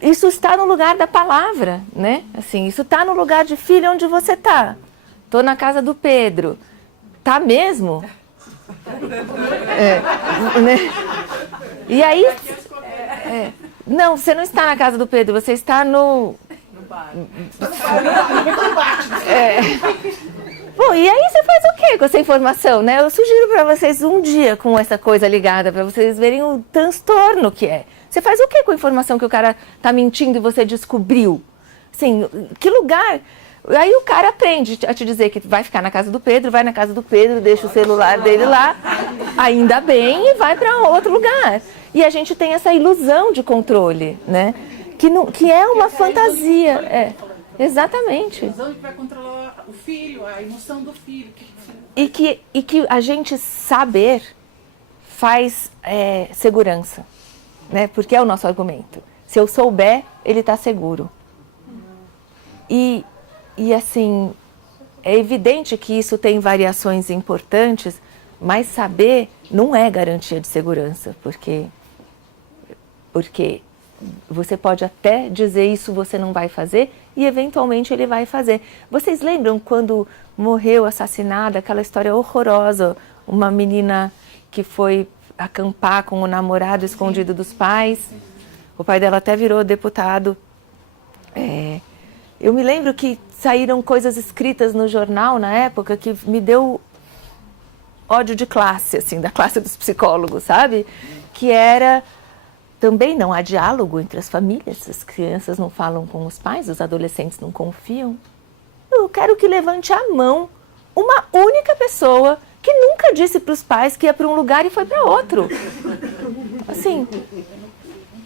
isso está no lugar da palavra, né? Assim, isso está no lugar de filho onde você está. Estou na casa do Pedro. Tá mesmo? Né? E aí... não, você não está na casa do Pedro, você está no bar. Bom, e aí você faz o quê com essa informação, né? Eu sugiro para vocês um dia com essa coisa ligada, para vocês verem o transtorno que é. Você faz o quê com a informação que o cara tá mentindo e você descobriu? Assim, que lugar... Aí o cara aprende a te dizer que vai ficar na casa do Pedro, vai na casa do Pedro, deixa o celular dele lá, ainda bem, e vai para outro lugar. E a gente tem essa ilusão de controle, né? Que é uma fantasia. Exatamente. A ilusão que vai controlar o filho, a emoção do filho. E que a gente saber faz segurança. né? Porque é o nosso argumento. Se eu souber, ele está seguro. E assim, é evidente que isso tem variações importantes, mas saber não é garantia de segurança, porque você pode até dizer isso você não vai fazer e eventualmente ele vai fazer. Vocês lembram quando morreu assassinada, aquela história horrorosa, uma menina que foi acampar com o namorado escondido dos pais, o pai dela até virou deputado. Eu me lembro que saíram coisas escritas no jornal na época que me deu ódio de classe, assim, da classe dos psicólogos, sabe? Que era, também não há diálogo entre as famílias, as crianças não falam com os pais, os adolescentes não confiam. Eu quero que levante a mão uma única pessoa que nunca disse para os pais que ia para um lugar e foi para outro. Assim,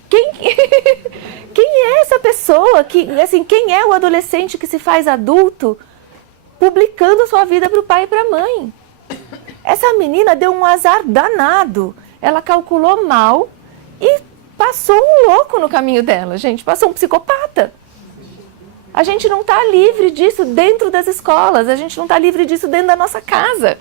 quem é essa pessoa? Quem é o adolescente que se faz adulto publicando sua vida para o pai e para a mãe? Essa menina deu um azar danado. Ela calculou mal e passou um louco no caminho dela, gente. Passou um psicopata. A gente não está livre disso dentro das escolas. A gente não está livre disso dentro da nossa casa.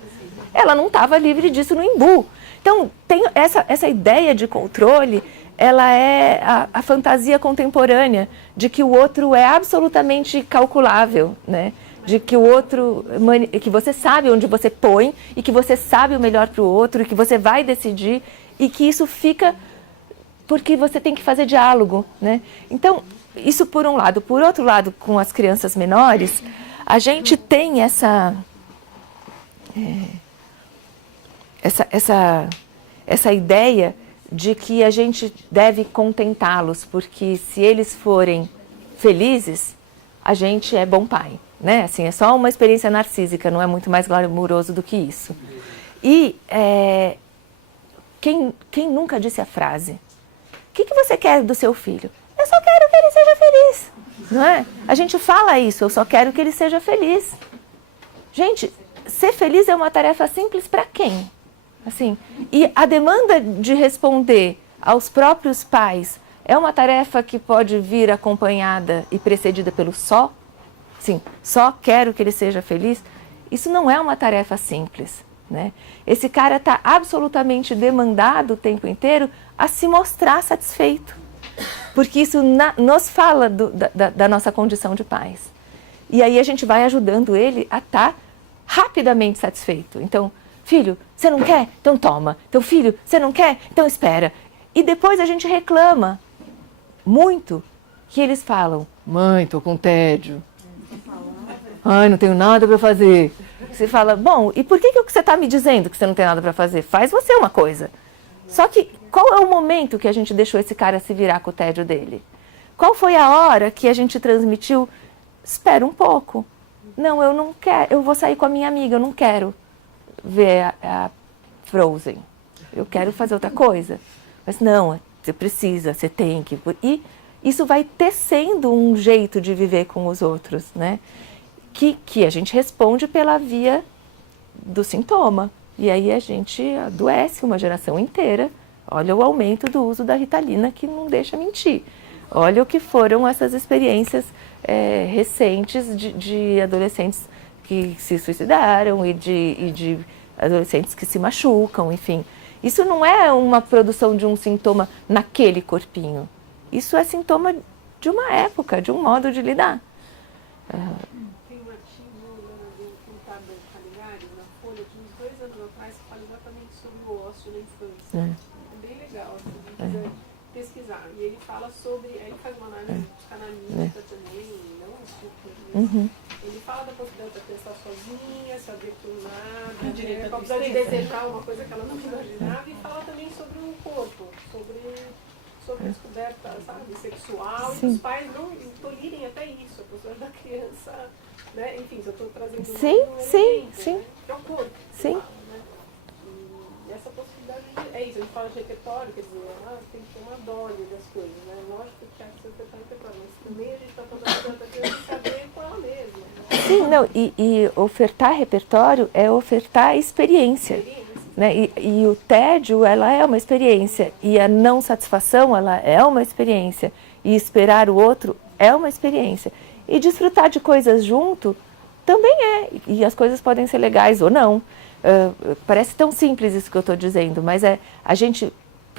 Ela não estava livre disso no Embu. Então, tem essa ideia de controle, ela é a fantasia contemporânea de que o outro é absolutamente calculável, né? De que o outro, que você sabe onde você põe e que você sabe o melhor para o outro e que você vai decidir e que isso fica porque você tem que fazer diálogo, né? Então, isso por um lado. Por outro lado, com as crianças menores, a gente tem essa ideia de que a gente deve contentá-los, porque se eles forem felizes, a gente é bom pai, né? Assim, é só uma experiência narcísica, não é muito mais glamuroso do que isso. E quem nunca disse a frase, o que você quer do seu filho? Eu só quero que ele seja feliz, não é? A gente fala isso, eu só quero que ele seja feliz. Gente, ser feliz é uma tarefa simples para quem? Assim, e a demanda de responder aos próprios pais é uma tarefa que pode vir acompanhada e precedida pelo só? Sim, só quero que ele seja feliz. Isso não é uma tarefa simples, né? Esse cara está absolutamente demandado o tempo inteiro a se mostrar satisfeito, porque isso nos fala da nossa condição de pais. E aí a gente vai ajudando ele a estar rapidamente satisfeito. Então, filho, você não quer? Então toma. Então, filho, você não quer? Então espera. E depois a gente reclama muito que eles falam, mãe, tô com tédio. Ai, não tenho nada para fazer. Você fala, bom, e por que você está me dizendo que você não tem nada para fazer? Faz você uma coisa. Só que qual é o momento que a gente deixou esse cara se virar com o tédio dele? Qual foi a hora que a gente transmitiu, espera um pouco. Não, eu não quero, eu vou sair com a minha amiga, eu não quero ver a Frozen. Eu quero fazer outra coisa. Mas não, você precisa, você tem que. E isso vai tecendo um jeito de viver com os outros, né? Que a gente responde pela via do sintoma. E aí a gente adoece uma geração inteira. Olha o aumento do uso da Ritalina, que não deixa mentir. Olha o que foram essas experiências recentes de adolescentes que se suicidaram e de adolescentes que se machucam, enfim. Isso não é uma produção de um sintoma naquele corpinho. Isso é sintoma de uma época, de um modo de lidar. Tem um artigo do Ricardo Caligari na Folha, de uns 2 anos atrás, que fala exatamente sobre o ócio na infância. É bem legal, se você quiser pesquisar. E ele fala sobre, aí ele faz uma análise psicanalítica também, não super. Ele fala da possibilidade de pensar sozinha, saber tornar, a possibilidade de desejar uma coisa que ela não imaginava, e fala também sobre o corpo, sobre a descoberta, sabe, sexual, e os pais não tolherem até isso, a possibilidade da criança, né? Enfim, se eu estou trazendo Sim. Né? Que é o corpo. Sim. Fala, né? E essa possibilidade é isso, a gente fala de repertório, quer dizer, tem que ter uma dose das coisas, né? Lógico que tinha que ser repertório, mas também a gente está falando da criança saber com ela mesma. Né? Sim, não, e ofertar repertório é ofertar experiência. né? E o tédio, ela é uma experiência, e a não satisfação, ela é uma experiência, e esperar o outro é uma experiência. E desfrutar de coisas junto também é, e as coisas podem ser legais ou não. Parece tão simples isso que eu estou dizendo, mas a gente,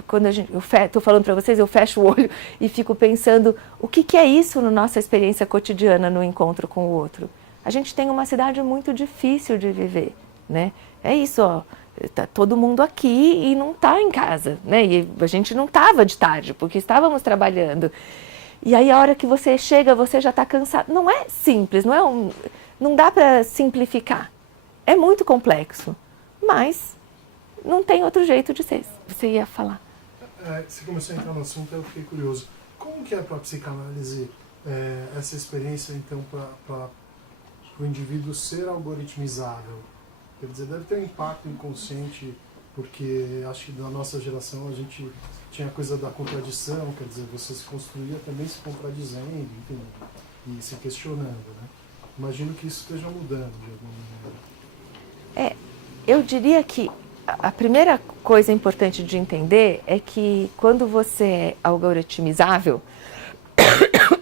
quando eu estou falando para vocês, eu fecho o olho e fico pensando o que é isso na nossa experiência cotidiana no encontro com o outro. A gente tem uma cidade muito difícil de viver, né? É isso, ó, tá todo mundo aqui e não está em casa, né? E a gente não estava de tarde, porque estávamos trabalhando. E aí a hora que você chega, você já está cansado. Não é simples, não dá para simplificar. É muito complexo, mas não tem outro jeito de ser. Você ia falar. Você começou a entrar no assunto, eu fiquei curioso. Como que é para a psicanálise essa experiência, então, para o indivíduo ser algoritmizável? Quer dizer, deve ter um impacto inconsciente, porque acho que na nossa geração a gente tinha a coisa da contradição, quer dizer, você se construía também se contradizendo, enfim, e se questionando, né? Imagino que isso esteja mudando de alguma maneira. Eu diria que a primeira coisa importante de entender é que quando você é algoritmizável,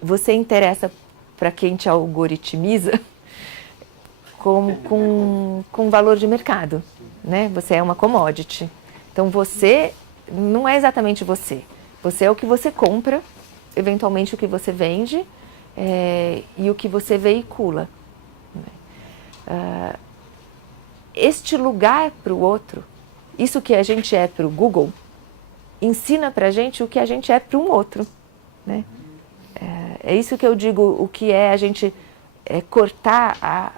você interessa para quem te algoritmiza com valor de mercado, né? Você é uma commodity. Então você não é exatamente você. Você é o que você compra, eventualmente o que você vende e o que você veicula. Este lugar para o outro, isso que a gente é para o Google, ensina para a gente o que a gente é para um outro, né? É isso que eu digo, o que é a gente cortar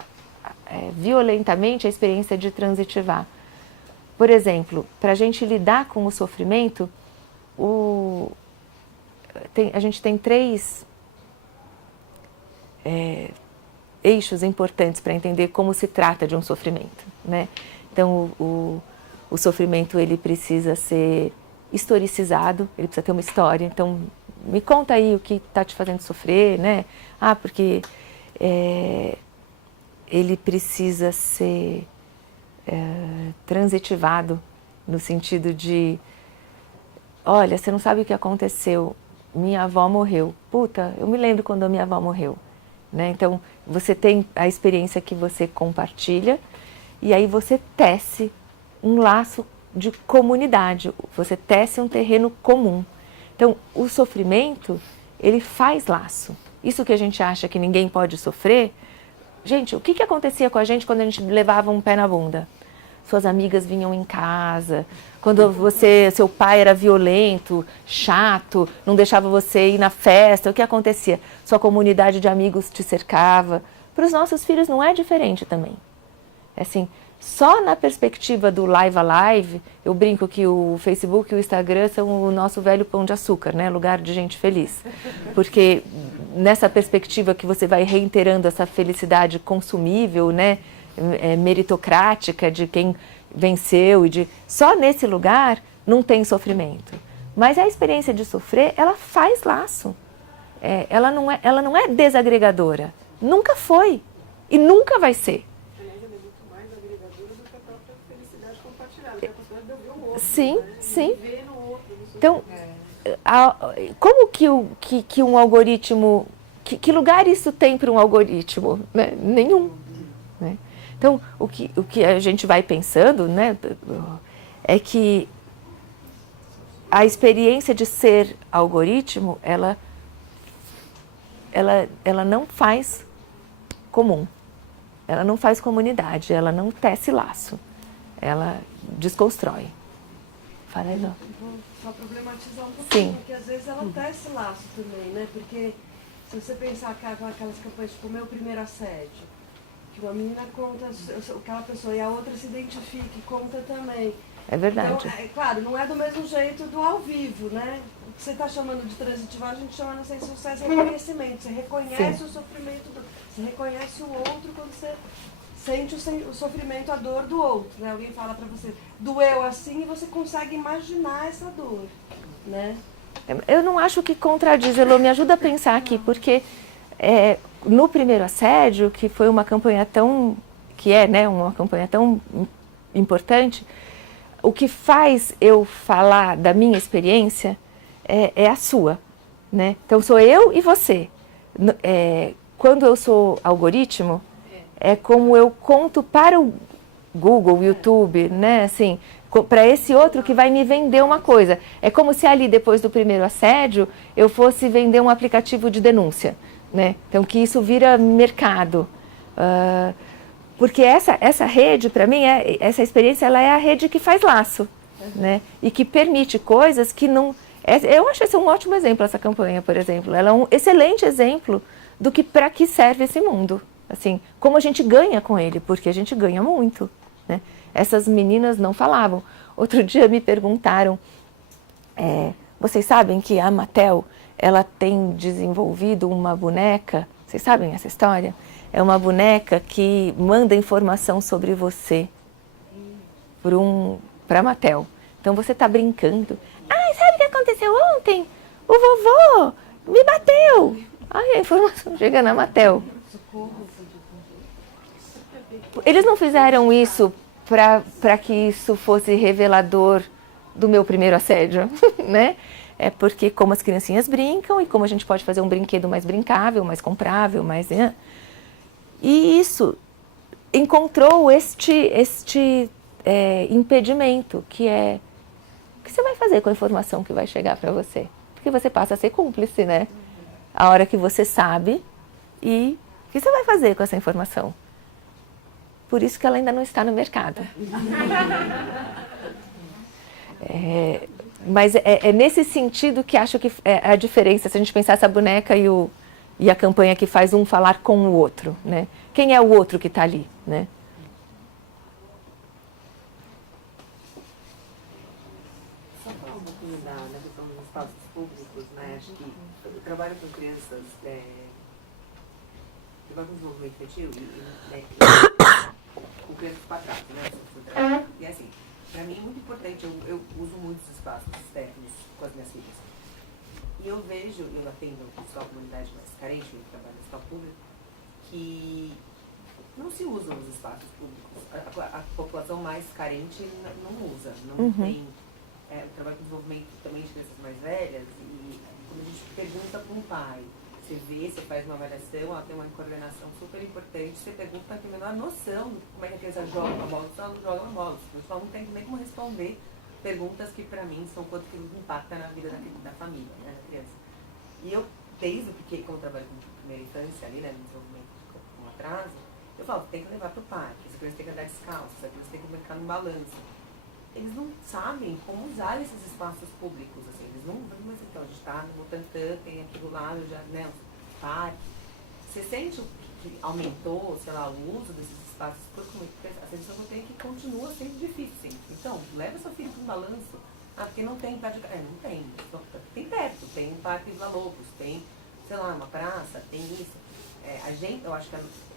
violentamente a experiência de transitivar. Por exemplo, para a gente lidar com o sofrimento, a gente tem 3 eixos importantes para entender como se trata de um sofrimento, né? Então, o sofrimento, ele precisa ser historicizado, ele precisa ter uma história. Então, me conta aí o que está te fazendo sofrer, né? Porque ele precisa ser transitivado, no sentido de, olha, você não sabe o que aconteceu, minha avó morreu. Puta, eu me lembro quando a minha avó morreu, né? Então, você tem a experiência que você compartilha e aí você tece um laço de comunidade, você tece um terreno comum. Então, o sofrimento, ele faz laço. Isso que a gente acha que ninguém pode sofrer, gente, o que acontecia com a gente quando a gente levava um pé na bunda? Suas amigas vinham em casa, quando seu pai era violento, chato, não deixava você ir na festa, o que acontecia? Sua comunidade de amigos te cercava. Para os nossos filhos não é diferente também. Assim, só na perspectiva do live a live, eu brinco que o Facebook e o Instagram são o nosso velho pão de açúcar, né? Lugar de gente feliz. Porque nessa perspectiva que você vai reiterando essa felicidade consumível, né? Meritocrática de quem venceu, só nesse lugar não tem sofrimento. Mas a experiência de sofrer, ela faz laço. Ela não é desagregadora. Nunca foi e nunca vai ser. Sim, sim. Então, como que um algoritmo... Que lugar isso tem para um algoritmo? Né? Nenhum. Né? Então, o que a gente vai pensando, né, é que a experiência de ser algoritmo, ela não faz comum. Ela não faz comunidade, ela não tece laço. Ela desconstrói. Fala aí, não. Vou só problematizar um pouquinho, Sim. porque às vezes ela tece laço também, né? Porque se você pensar aquelas campanhas, tipo, o meu primeiro assédio, que uma menina conta aquela pessoa e a outra se identifica e conta também. É verdade. Então, claro, não é do mesmo jeito do ao vivo, né? O que você está chamando de transitivar, a gente chama na ciência social de reconhecimento. Você reconhece Sim. o sofrimento, você reconhece o outro quando você sente o sofrimento, a dor do outro, né? Alguém fala para você, doeu assim, e você consegue imaginar essa dor, né? Eu não acho que contradiz, Elô, me ajuda a pensar aqui, porque no primeiro assédio, que foi uma campanha tão, uma campanha tão importante, o que faz eu falar da minha experiência é a sua, né? Então sou eu e você. Quando eu sou algoritmo, é como eu conto para o Google, YouTube, né? Assim, para esse outro que vai me vender uma coisa. É como se ali, depois do primeiro assédio, eu fosse vender um aplicativo de denúncia, né? Então, que isso vira mercado. Porque essa rede, para mim, essa experiência, ela é a rede que faz laço, né? E que permite coisas que não... Eu acho esse um ótimo exemplo, essa campanha, por exemplo. Ela é um excelente exemplo do que para que serve esse mundo. Assim, como a gente ganha com ele, porque a gente ganha muito, né? Essas meninas não falavam. Outro dia me perguntaram, vocês sabem que a Mattel, ela tem desenvolvido uma boneca, vocês sabem essa história? É uma boneca que manda informação sobre você para a Mattel. Então você está brincando. Ai, sabe o que aconteceu ontem? O vovô me bateu. Aí a informação chega na Mattel. Eles não fizeram isso para que isso fosse revelador do meu primeiro assédio, né? É porque como as criancinhas brincam e como a gente pode fazer um brinquedo mais brincável, mais comprável, mais... E isso encontrou este impedimento, que é... O que você vai fazer com a informação que vai chegar para você? Porque você passa a ser cúmplice, né? A hora que você sabe e o que você vai fazer com essa informação? Por isso que ela ainda não está no mercado. Mas é nesse sentido que acho que é a diferença, se a gente pensar essa boneca e a campanha que faz um falar com o outro, né? Quem é o outro que está ali, né? Só falar um pouquinho na questão dos espaços públicos, né? Acho que eu trabalho com crianças que vão com desenvolvimento infantil com crianças para trás, né? E assim, para mim é muito importante, eu uso muitos espaços externos com as minhas filhas. E eu vejo, eu atendo a comunidade mais carente, eu trabalho no espaço público, que não se usam os espaços públicos. A população mais carente não usa, não tem. Eu trabalho com desenvolvimento também de crianças mais velhas e quando a gente pergunta para um pai, você vê, você faz uma avaliação, ela tem uma coordenação super importante, você pergunta, tem a menor noção de como é que a criança joga uma bola, só não joga uma bola. O pessoal não tem nem como responder perguntas que para mim são quanto que impacta na vida da família, né, da criança. E eu, desde porque, como eu trabalho com primeira infância ali, né, no desenvolvimento com atraso, eu falo, tem que levar para o parque, essa criança tem que andar descalço, essa criança tem que brincar no balanço. Eles não sabem como usar esses espaços públicos, assim, eles não, mas então, a gente está no Butantã, tem aqui do lado, já, né, parque. Você sente que aumentou, sei lá, o uso desses espaços públicos? A sensação que eu tenho é que continua sendo difícil, sim. Então, leva seu filho para um balanço. Porque não tem parque de... não tem. Tem perto, tem um parque de Vila Lobos, tem, sei lá, uma praça, tem isso. Eu acho que,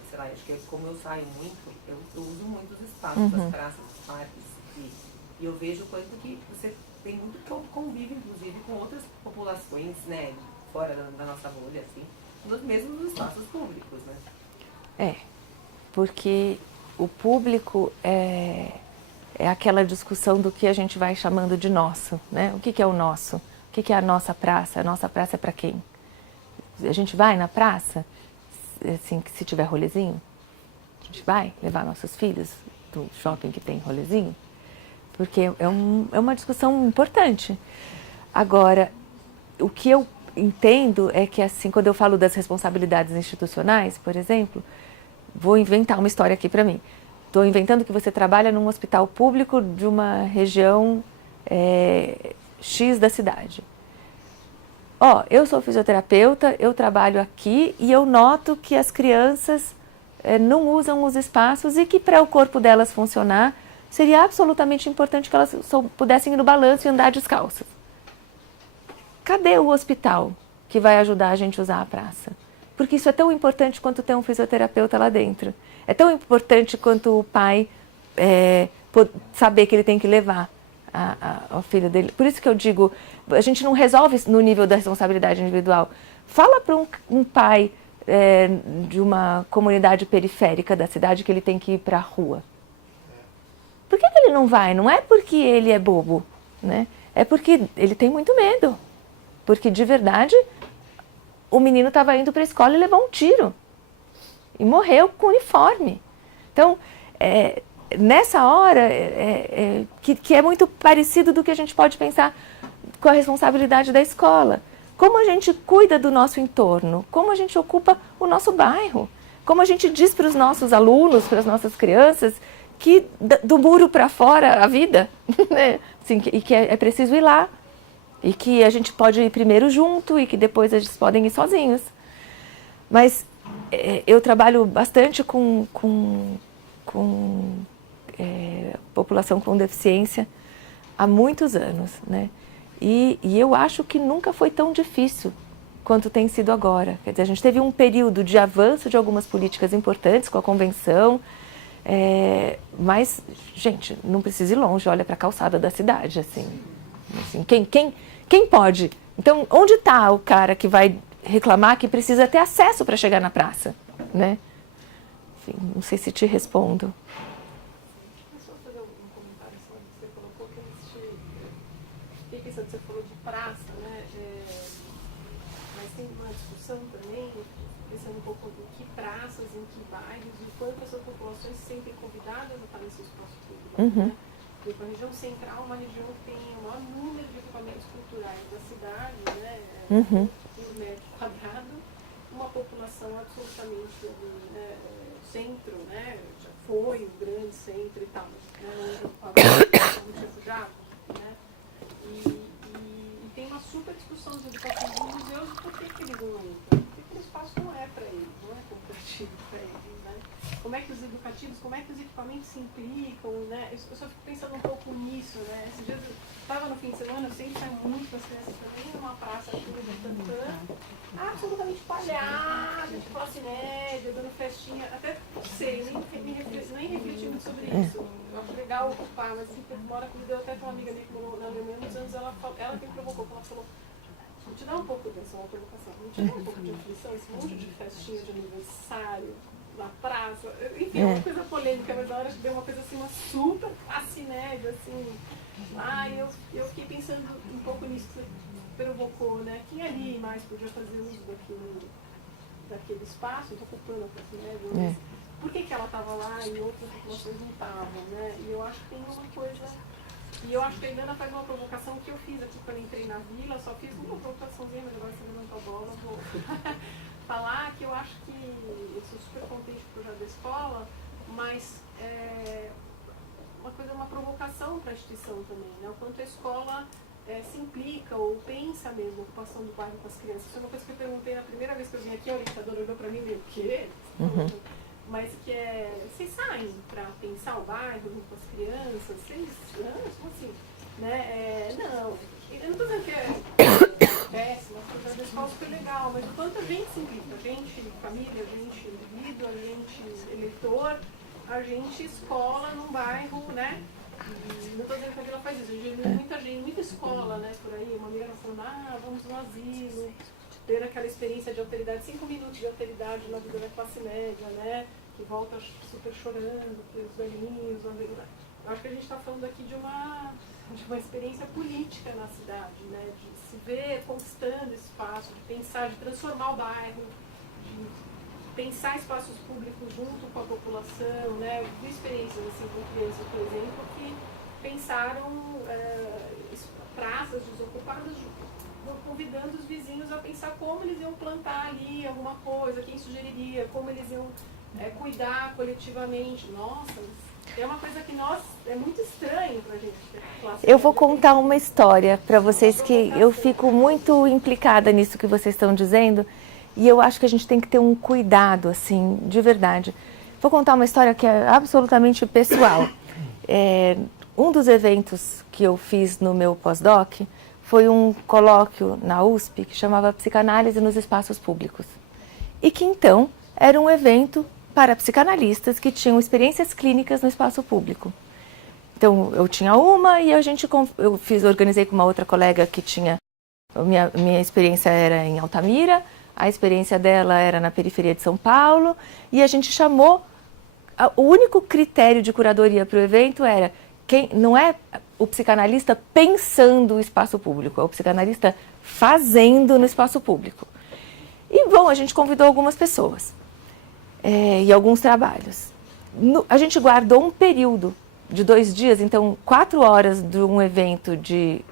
sei lá, acho que como eu saio muito, eu uso muito os espaços, as praças, os parques. E eu vejo o quanto que você tem muito convívio, inclusive, com outras populações, né, fora da nossa bolha, assim, mesmo nos espaços públicos, né? Porque o público é aquela discussão do que a gente vai chamando de nosso, né? O que é o nosso? O que é a nossa praça? A nossa praça é para quem? A gente vai na praça, assim, se tiver rolezinho? A gente vai levar nossos filhos do shopping que tem rolezinho? Porque é uma discussão importante. Agora, o que eu entendo é que, assim, quando eu falo das responsabilidades institucionais, por exemplo, vou inventar uma história aqui para mim. Estou inventando que você trabalha num hospital público de uma região X da cidade. Eu sou fisioterapeuta, eu trabalho aqui e eu noto que as crianças não usam os espaços e que para o corpo delas funcionar, seria absolutamente importante que elas pudessem ir no balanço e andar descalças. Cadê o hospital que vai ajudar a gente a usar a praça? Porque isso é tão importante quanto ter um fisioterapeuta lá dentro. É tão importante quanto o pai saber que ele tem que levar ao filho dele. Por isso que eu digo, a gente não resolve no nível da responsabilidade individual. Fala para um pai de uma comunidade periférica da cidade que ele tem que ir para a rua. Por que ele não vai? Não é porque ele é bobo, né? É porque ele tem muito medo. Porque, de verdade, o menino estava indo para a escola e levou um tiro. E morreu com uniforme. Então, nessa hora, que é muito parecido do que a gente pode pensar com a responsabilidade da escola. Como a gente cuida do nosso entorno, como a gente ocupa o nosso bairro, como a gente diz para os nossos alunos, para as nossas crianças, que do muro para fora a vida, né? Assim, e que é preciso ir lá, e que a gente pode ir primeiro junto e que depois eles podem ir sozinhos. Mas eu trabalho bastante com população com deficiência há muitos anos, né? E eu acho que nunca foi tão difícil quanto tem sido agora. Quer dizer, a gente teve um período de avanço de algumas políticas importantes com a convenção, mas, gente, não precisa ir longe, olha para a calçada da cidade, assim quem pode? Então, onde está o cara que vai reclamar que precisa ter acesso para chegar na praça, né? Enfim, não sei se te respondo. Só fazer um comentário só que você colocou, que fiquei pensando, você falou de praça, né? Mas tem uma discussão também, pensando um pouco em que praças, em que bairros, e quanto essas populações se sentem convidadas a estar nesse espaço público, né? Porque a região central é uma região que tem o maior número de equipamentos culturais da cidade, né? Por metro quadrado, uma população absolutamente né? Centro, né? Já foi um grande centro e tal, né? Onde refugiados, né? E tem uma super discussão de educação dos museus de por que eles não entram, porque aquele espaço não é para eles, não é compartilhado para eles, né? Como é que os educativos, como é que os equipamentos se implicam, né? Eu só fico pensando um pouco nisso, né? Esses dias eu estava no fim de semana, eu sempre saio muito com as crianças também, numa praça aqui no Butantã, absolutamente palhada, de classe média, dando festinha, até sei, nem refleti muito sobre isso. Eu acho legal ocupar, mas assim, uma hora que me deu até com uma amiga minha que morou na Alemanha há muitos anos, ela que me provocou, ela falou, não te dá um pouco dessa uma provocação, não te dá um pouco de aflição, esse monte de festinha de aniversário na praça, enfim, é uma coisa polêmica, mas na hora que deu uma coisa assim, uma super classe média, assim. Eu fiquei pensando um pouco nisso que você provocou, né? Quem ali mais podia fazer uso daquele espaço, estou ocupando a classe média, mas por que ela estava lá e outras populações não estavam, né? E eu acho que tem uma coisa. E eu acho que a Ilana faz uma provocação que eu fiz aqui quando entrei na vila, só fiz uma provocaçãozinha, mas agora você levantou a bola, vou falar que eu acho que eu sou super contente com o projeto da escola, mas uma provocação para a instituição também, né? O quanto a escola se implica ou pensa mesmo a ocupação do bairro com as crianças. Isso é uma coisa que eu perguntei na primeira vez que eu vim aqui, a orientadora olhou para mim e meio, o quê? Mas que vocês saem para pensar o bairro junto com as crianças, vocês, como assim? Né? Não, eu não estou dizendo que é péssimo, a coisa da escola super legal, mas o quanto a gente se implica, a gente família, a gente indivíduo, a gente eleitor, a gente escola num bairro, né? E não estou dizendo que a vila faz isso, eu vejo muita escola, né, por aí, uma amiga falando, vamos no asilo, ter aquela experiência de alteridade, 5 minutos de alteridade na vida da classe média, né, que volta super chorando, que os velhinhos, eu acho que a gente está falando aqui de uma experiência política na cidade, né, de se ver conquistando espaço, de pensar, de transformar o bairro, de pensar espaços públicos junto com a população, né, eu vi experiências assim com crianças, por exemplo, que pensaram praças desocupadas, convidando os vizinhos a pensar como eles iam plantar ali alguma coisa, quem sugeriria, como eles iam cuidar coletivamente. Nossa, é uma coisa que é muito estranho pra gente. Eu vou contar uma história para vocês que eu fico muito implicada nisso que vocês estão dizendo e eu acho que a gente tem que ter um cuidado, assim, de verdade. Vou contar uma história que é absolutamente pessoal. Um dos eventos que eu fiz no meu pós-doc foi um colóquio na USP que chamava Psicanálise nos Espaços Públicos. E que então era um evento para psicanalistas que tinham experiências clínicas no espaço público. Então eu tinha uma e eu organizei com uma outra colega que tinha, minha experiência era em Altamira, a experiência dela era na periferia de São Paulo e a gente chamou o único critério de curadoria para o evento era não é o psicanalista pensando o espaço público, é o psicanalista fazendo no espaço público. E, bom, a gente convidou algumas pessoas e alguns trabalhos. A gente guardou um período de 2 dias, então 4 horas de um evento de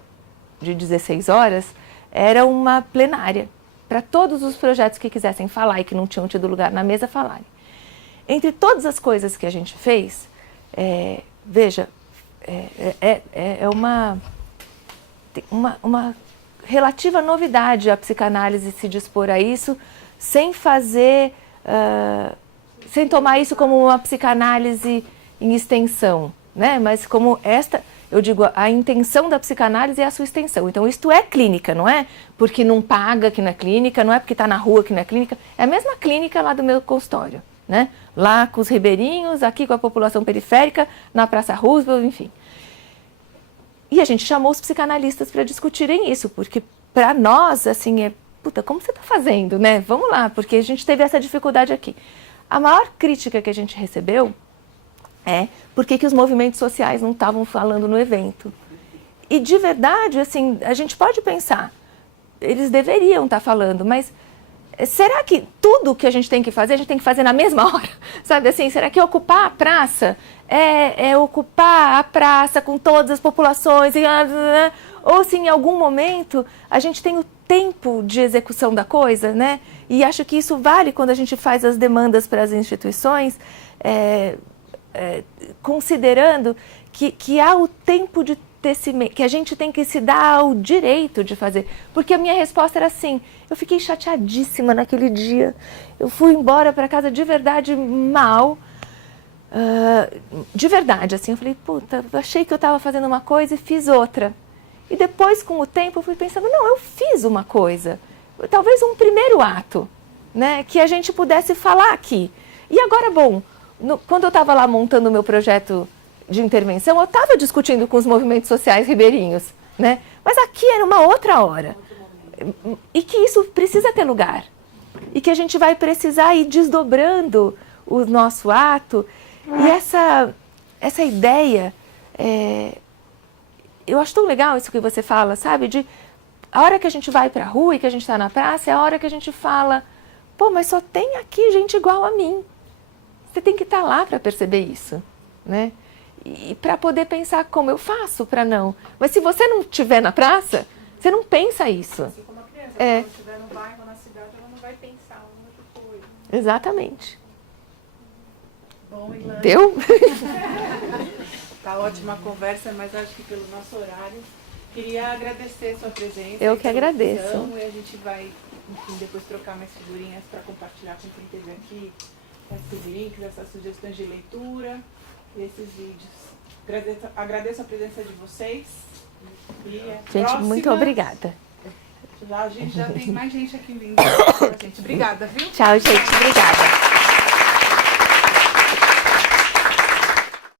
16 horas era uma plenária para todos os projetos que quisessem falar e que não tinham tido lugar na mesa falarem. Entre todas as coisas que a gente fez, veja, é uma relativa novidade a psicanálise se dispor a isso, sem fazer, sem tomar isso como uma psicanálise em extensão, né? Mas como eu digo, a intenção da psicanálise é a sua extensão. Então, isto é clínica, não é porque não paga que não é clínica, não é porque está na rua que não é clínica, é a mesma clínica lá do meu consultório, né? Lá com os ribeirinhos, aqui com a população periférica, na Praça Roosevelt, enfim. E a gente chamou os psicanalistas para discutirem isso, porque para nós, assim, puta, como você está fazendo, né? Vamos lá, porque a gente teve essa dificuldade aqui. A maior crítica que a gente recebeu por que os movimentos sociais não estavam falando no evento. E de verdade, assim, a gente pode pensar, eles deveriam estar falando, mas será que tudo que a gente tem que fazer na mesma hora? Sabe assim, será que ocupar a praça é ocupar a praça com todas as populações? Ou se em algum momento a gente tem o tempo de execução da coisa, né? E acho que isso vale quando a gente faz as demandas para as instituições, considerando que há o tempo de que a gente tem que se dar o direito de fazer. Porque a minha resposta era assim, eu fiquei chateadíssima naquele dia. Eu fui embora para casa de verdade mal. De verdade, assim, eu falei, puta, eu achei que eu estava fazendo uma coisa e fiz outra. E depois, com o tempo, eu fui pensando, não, eu fiz uma coisa. Talvez um primeiro ato, né, que a gente pudesse falar aqui. E agora, bom, quando eu estava lá montando o meu projeto de intervenção, eu estava discutindo com os movimentos sociais ribeirinhos, né? Mas aqui era uma outra hora. E que isso precisa ter lugar. E que a gente vai precisar ir desdobrando o nosso ato. E essa ideia, eu acho tão legal isso que você fala, sabe? A hora que a gente vai para a rua e que a gente está na praça, é a hora que a gente fala, pô, mas só tem aqui gente igual a mim. Você tem que estar lá para perceber isso, né? E para poder pensar como eu faço para não. Mas se você não estiver na praça, você não pensa isso. Assim como a criança, quando estiver no bairro ou na cidade, ela não vai pensar uma outra coisa. Exatamente. Bom, Ilana. Deu? Tá ótima a conversa, mas acho que pelo nosso horário, queria agradecer a sua presença. Eu que agradeço. E a gente vai, enfim, depois trocar mais figurinhas para compartilhar com quem esteve aqui, esses links, essas sugestões de leitura e esses vídeos. Agradeço a presença de vocês. E gente, muito obrigada. A gente já tem mais gente aqui vindo. Gente, obrigada, viu? Tchau, gente. Obrigada.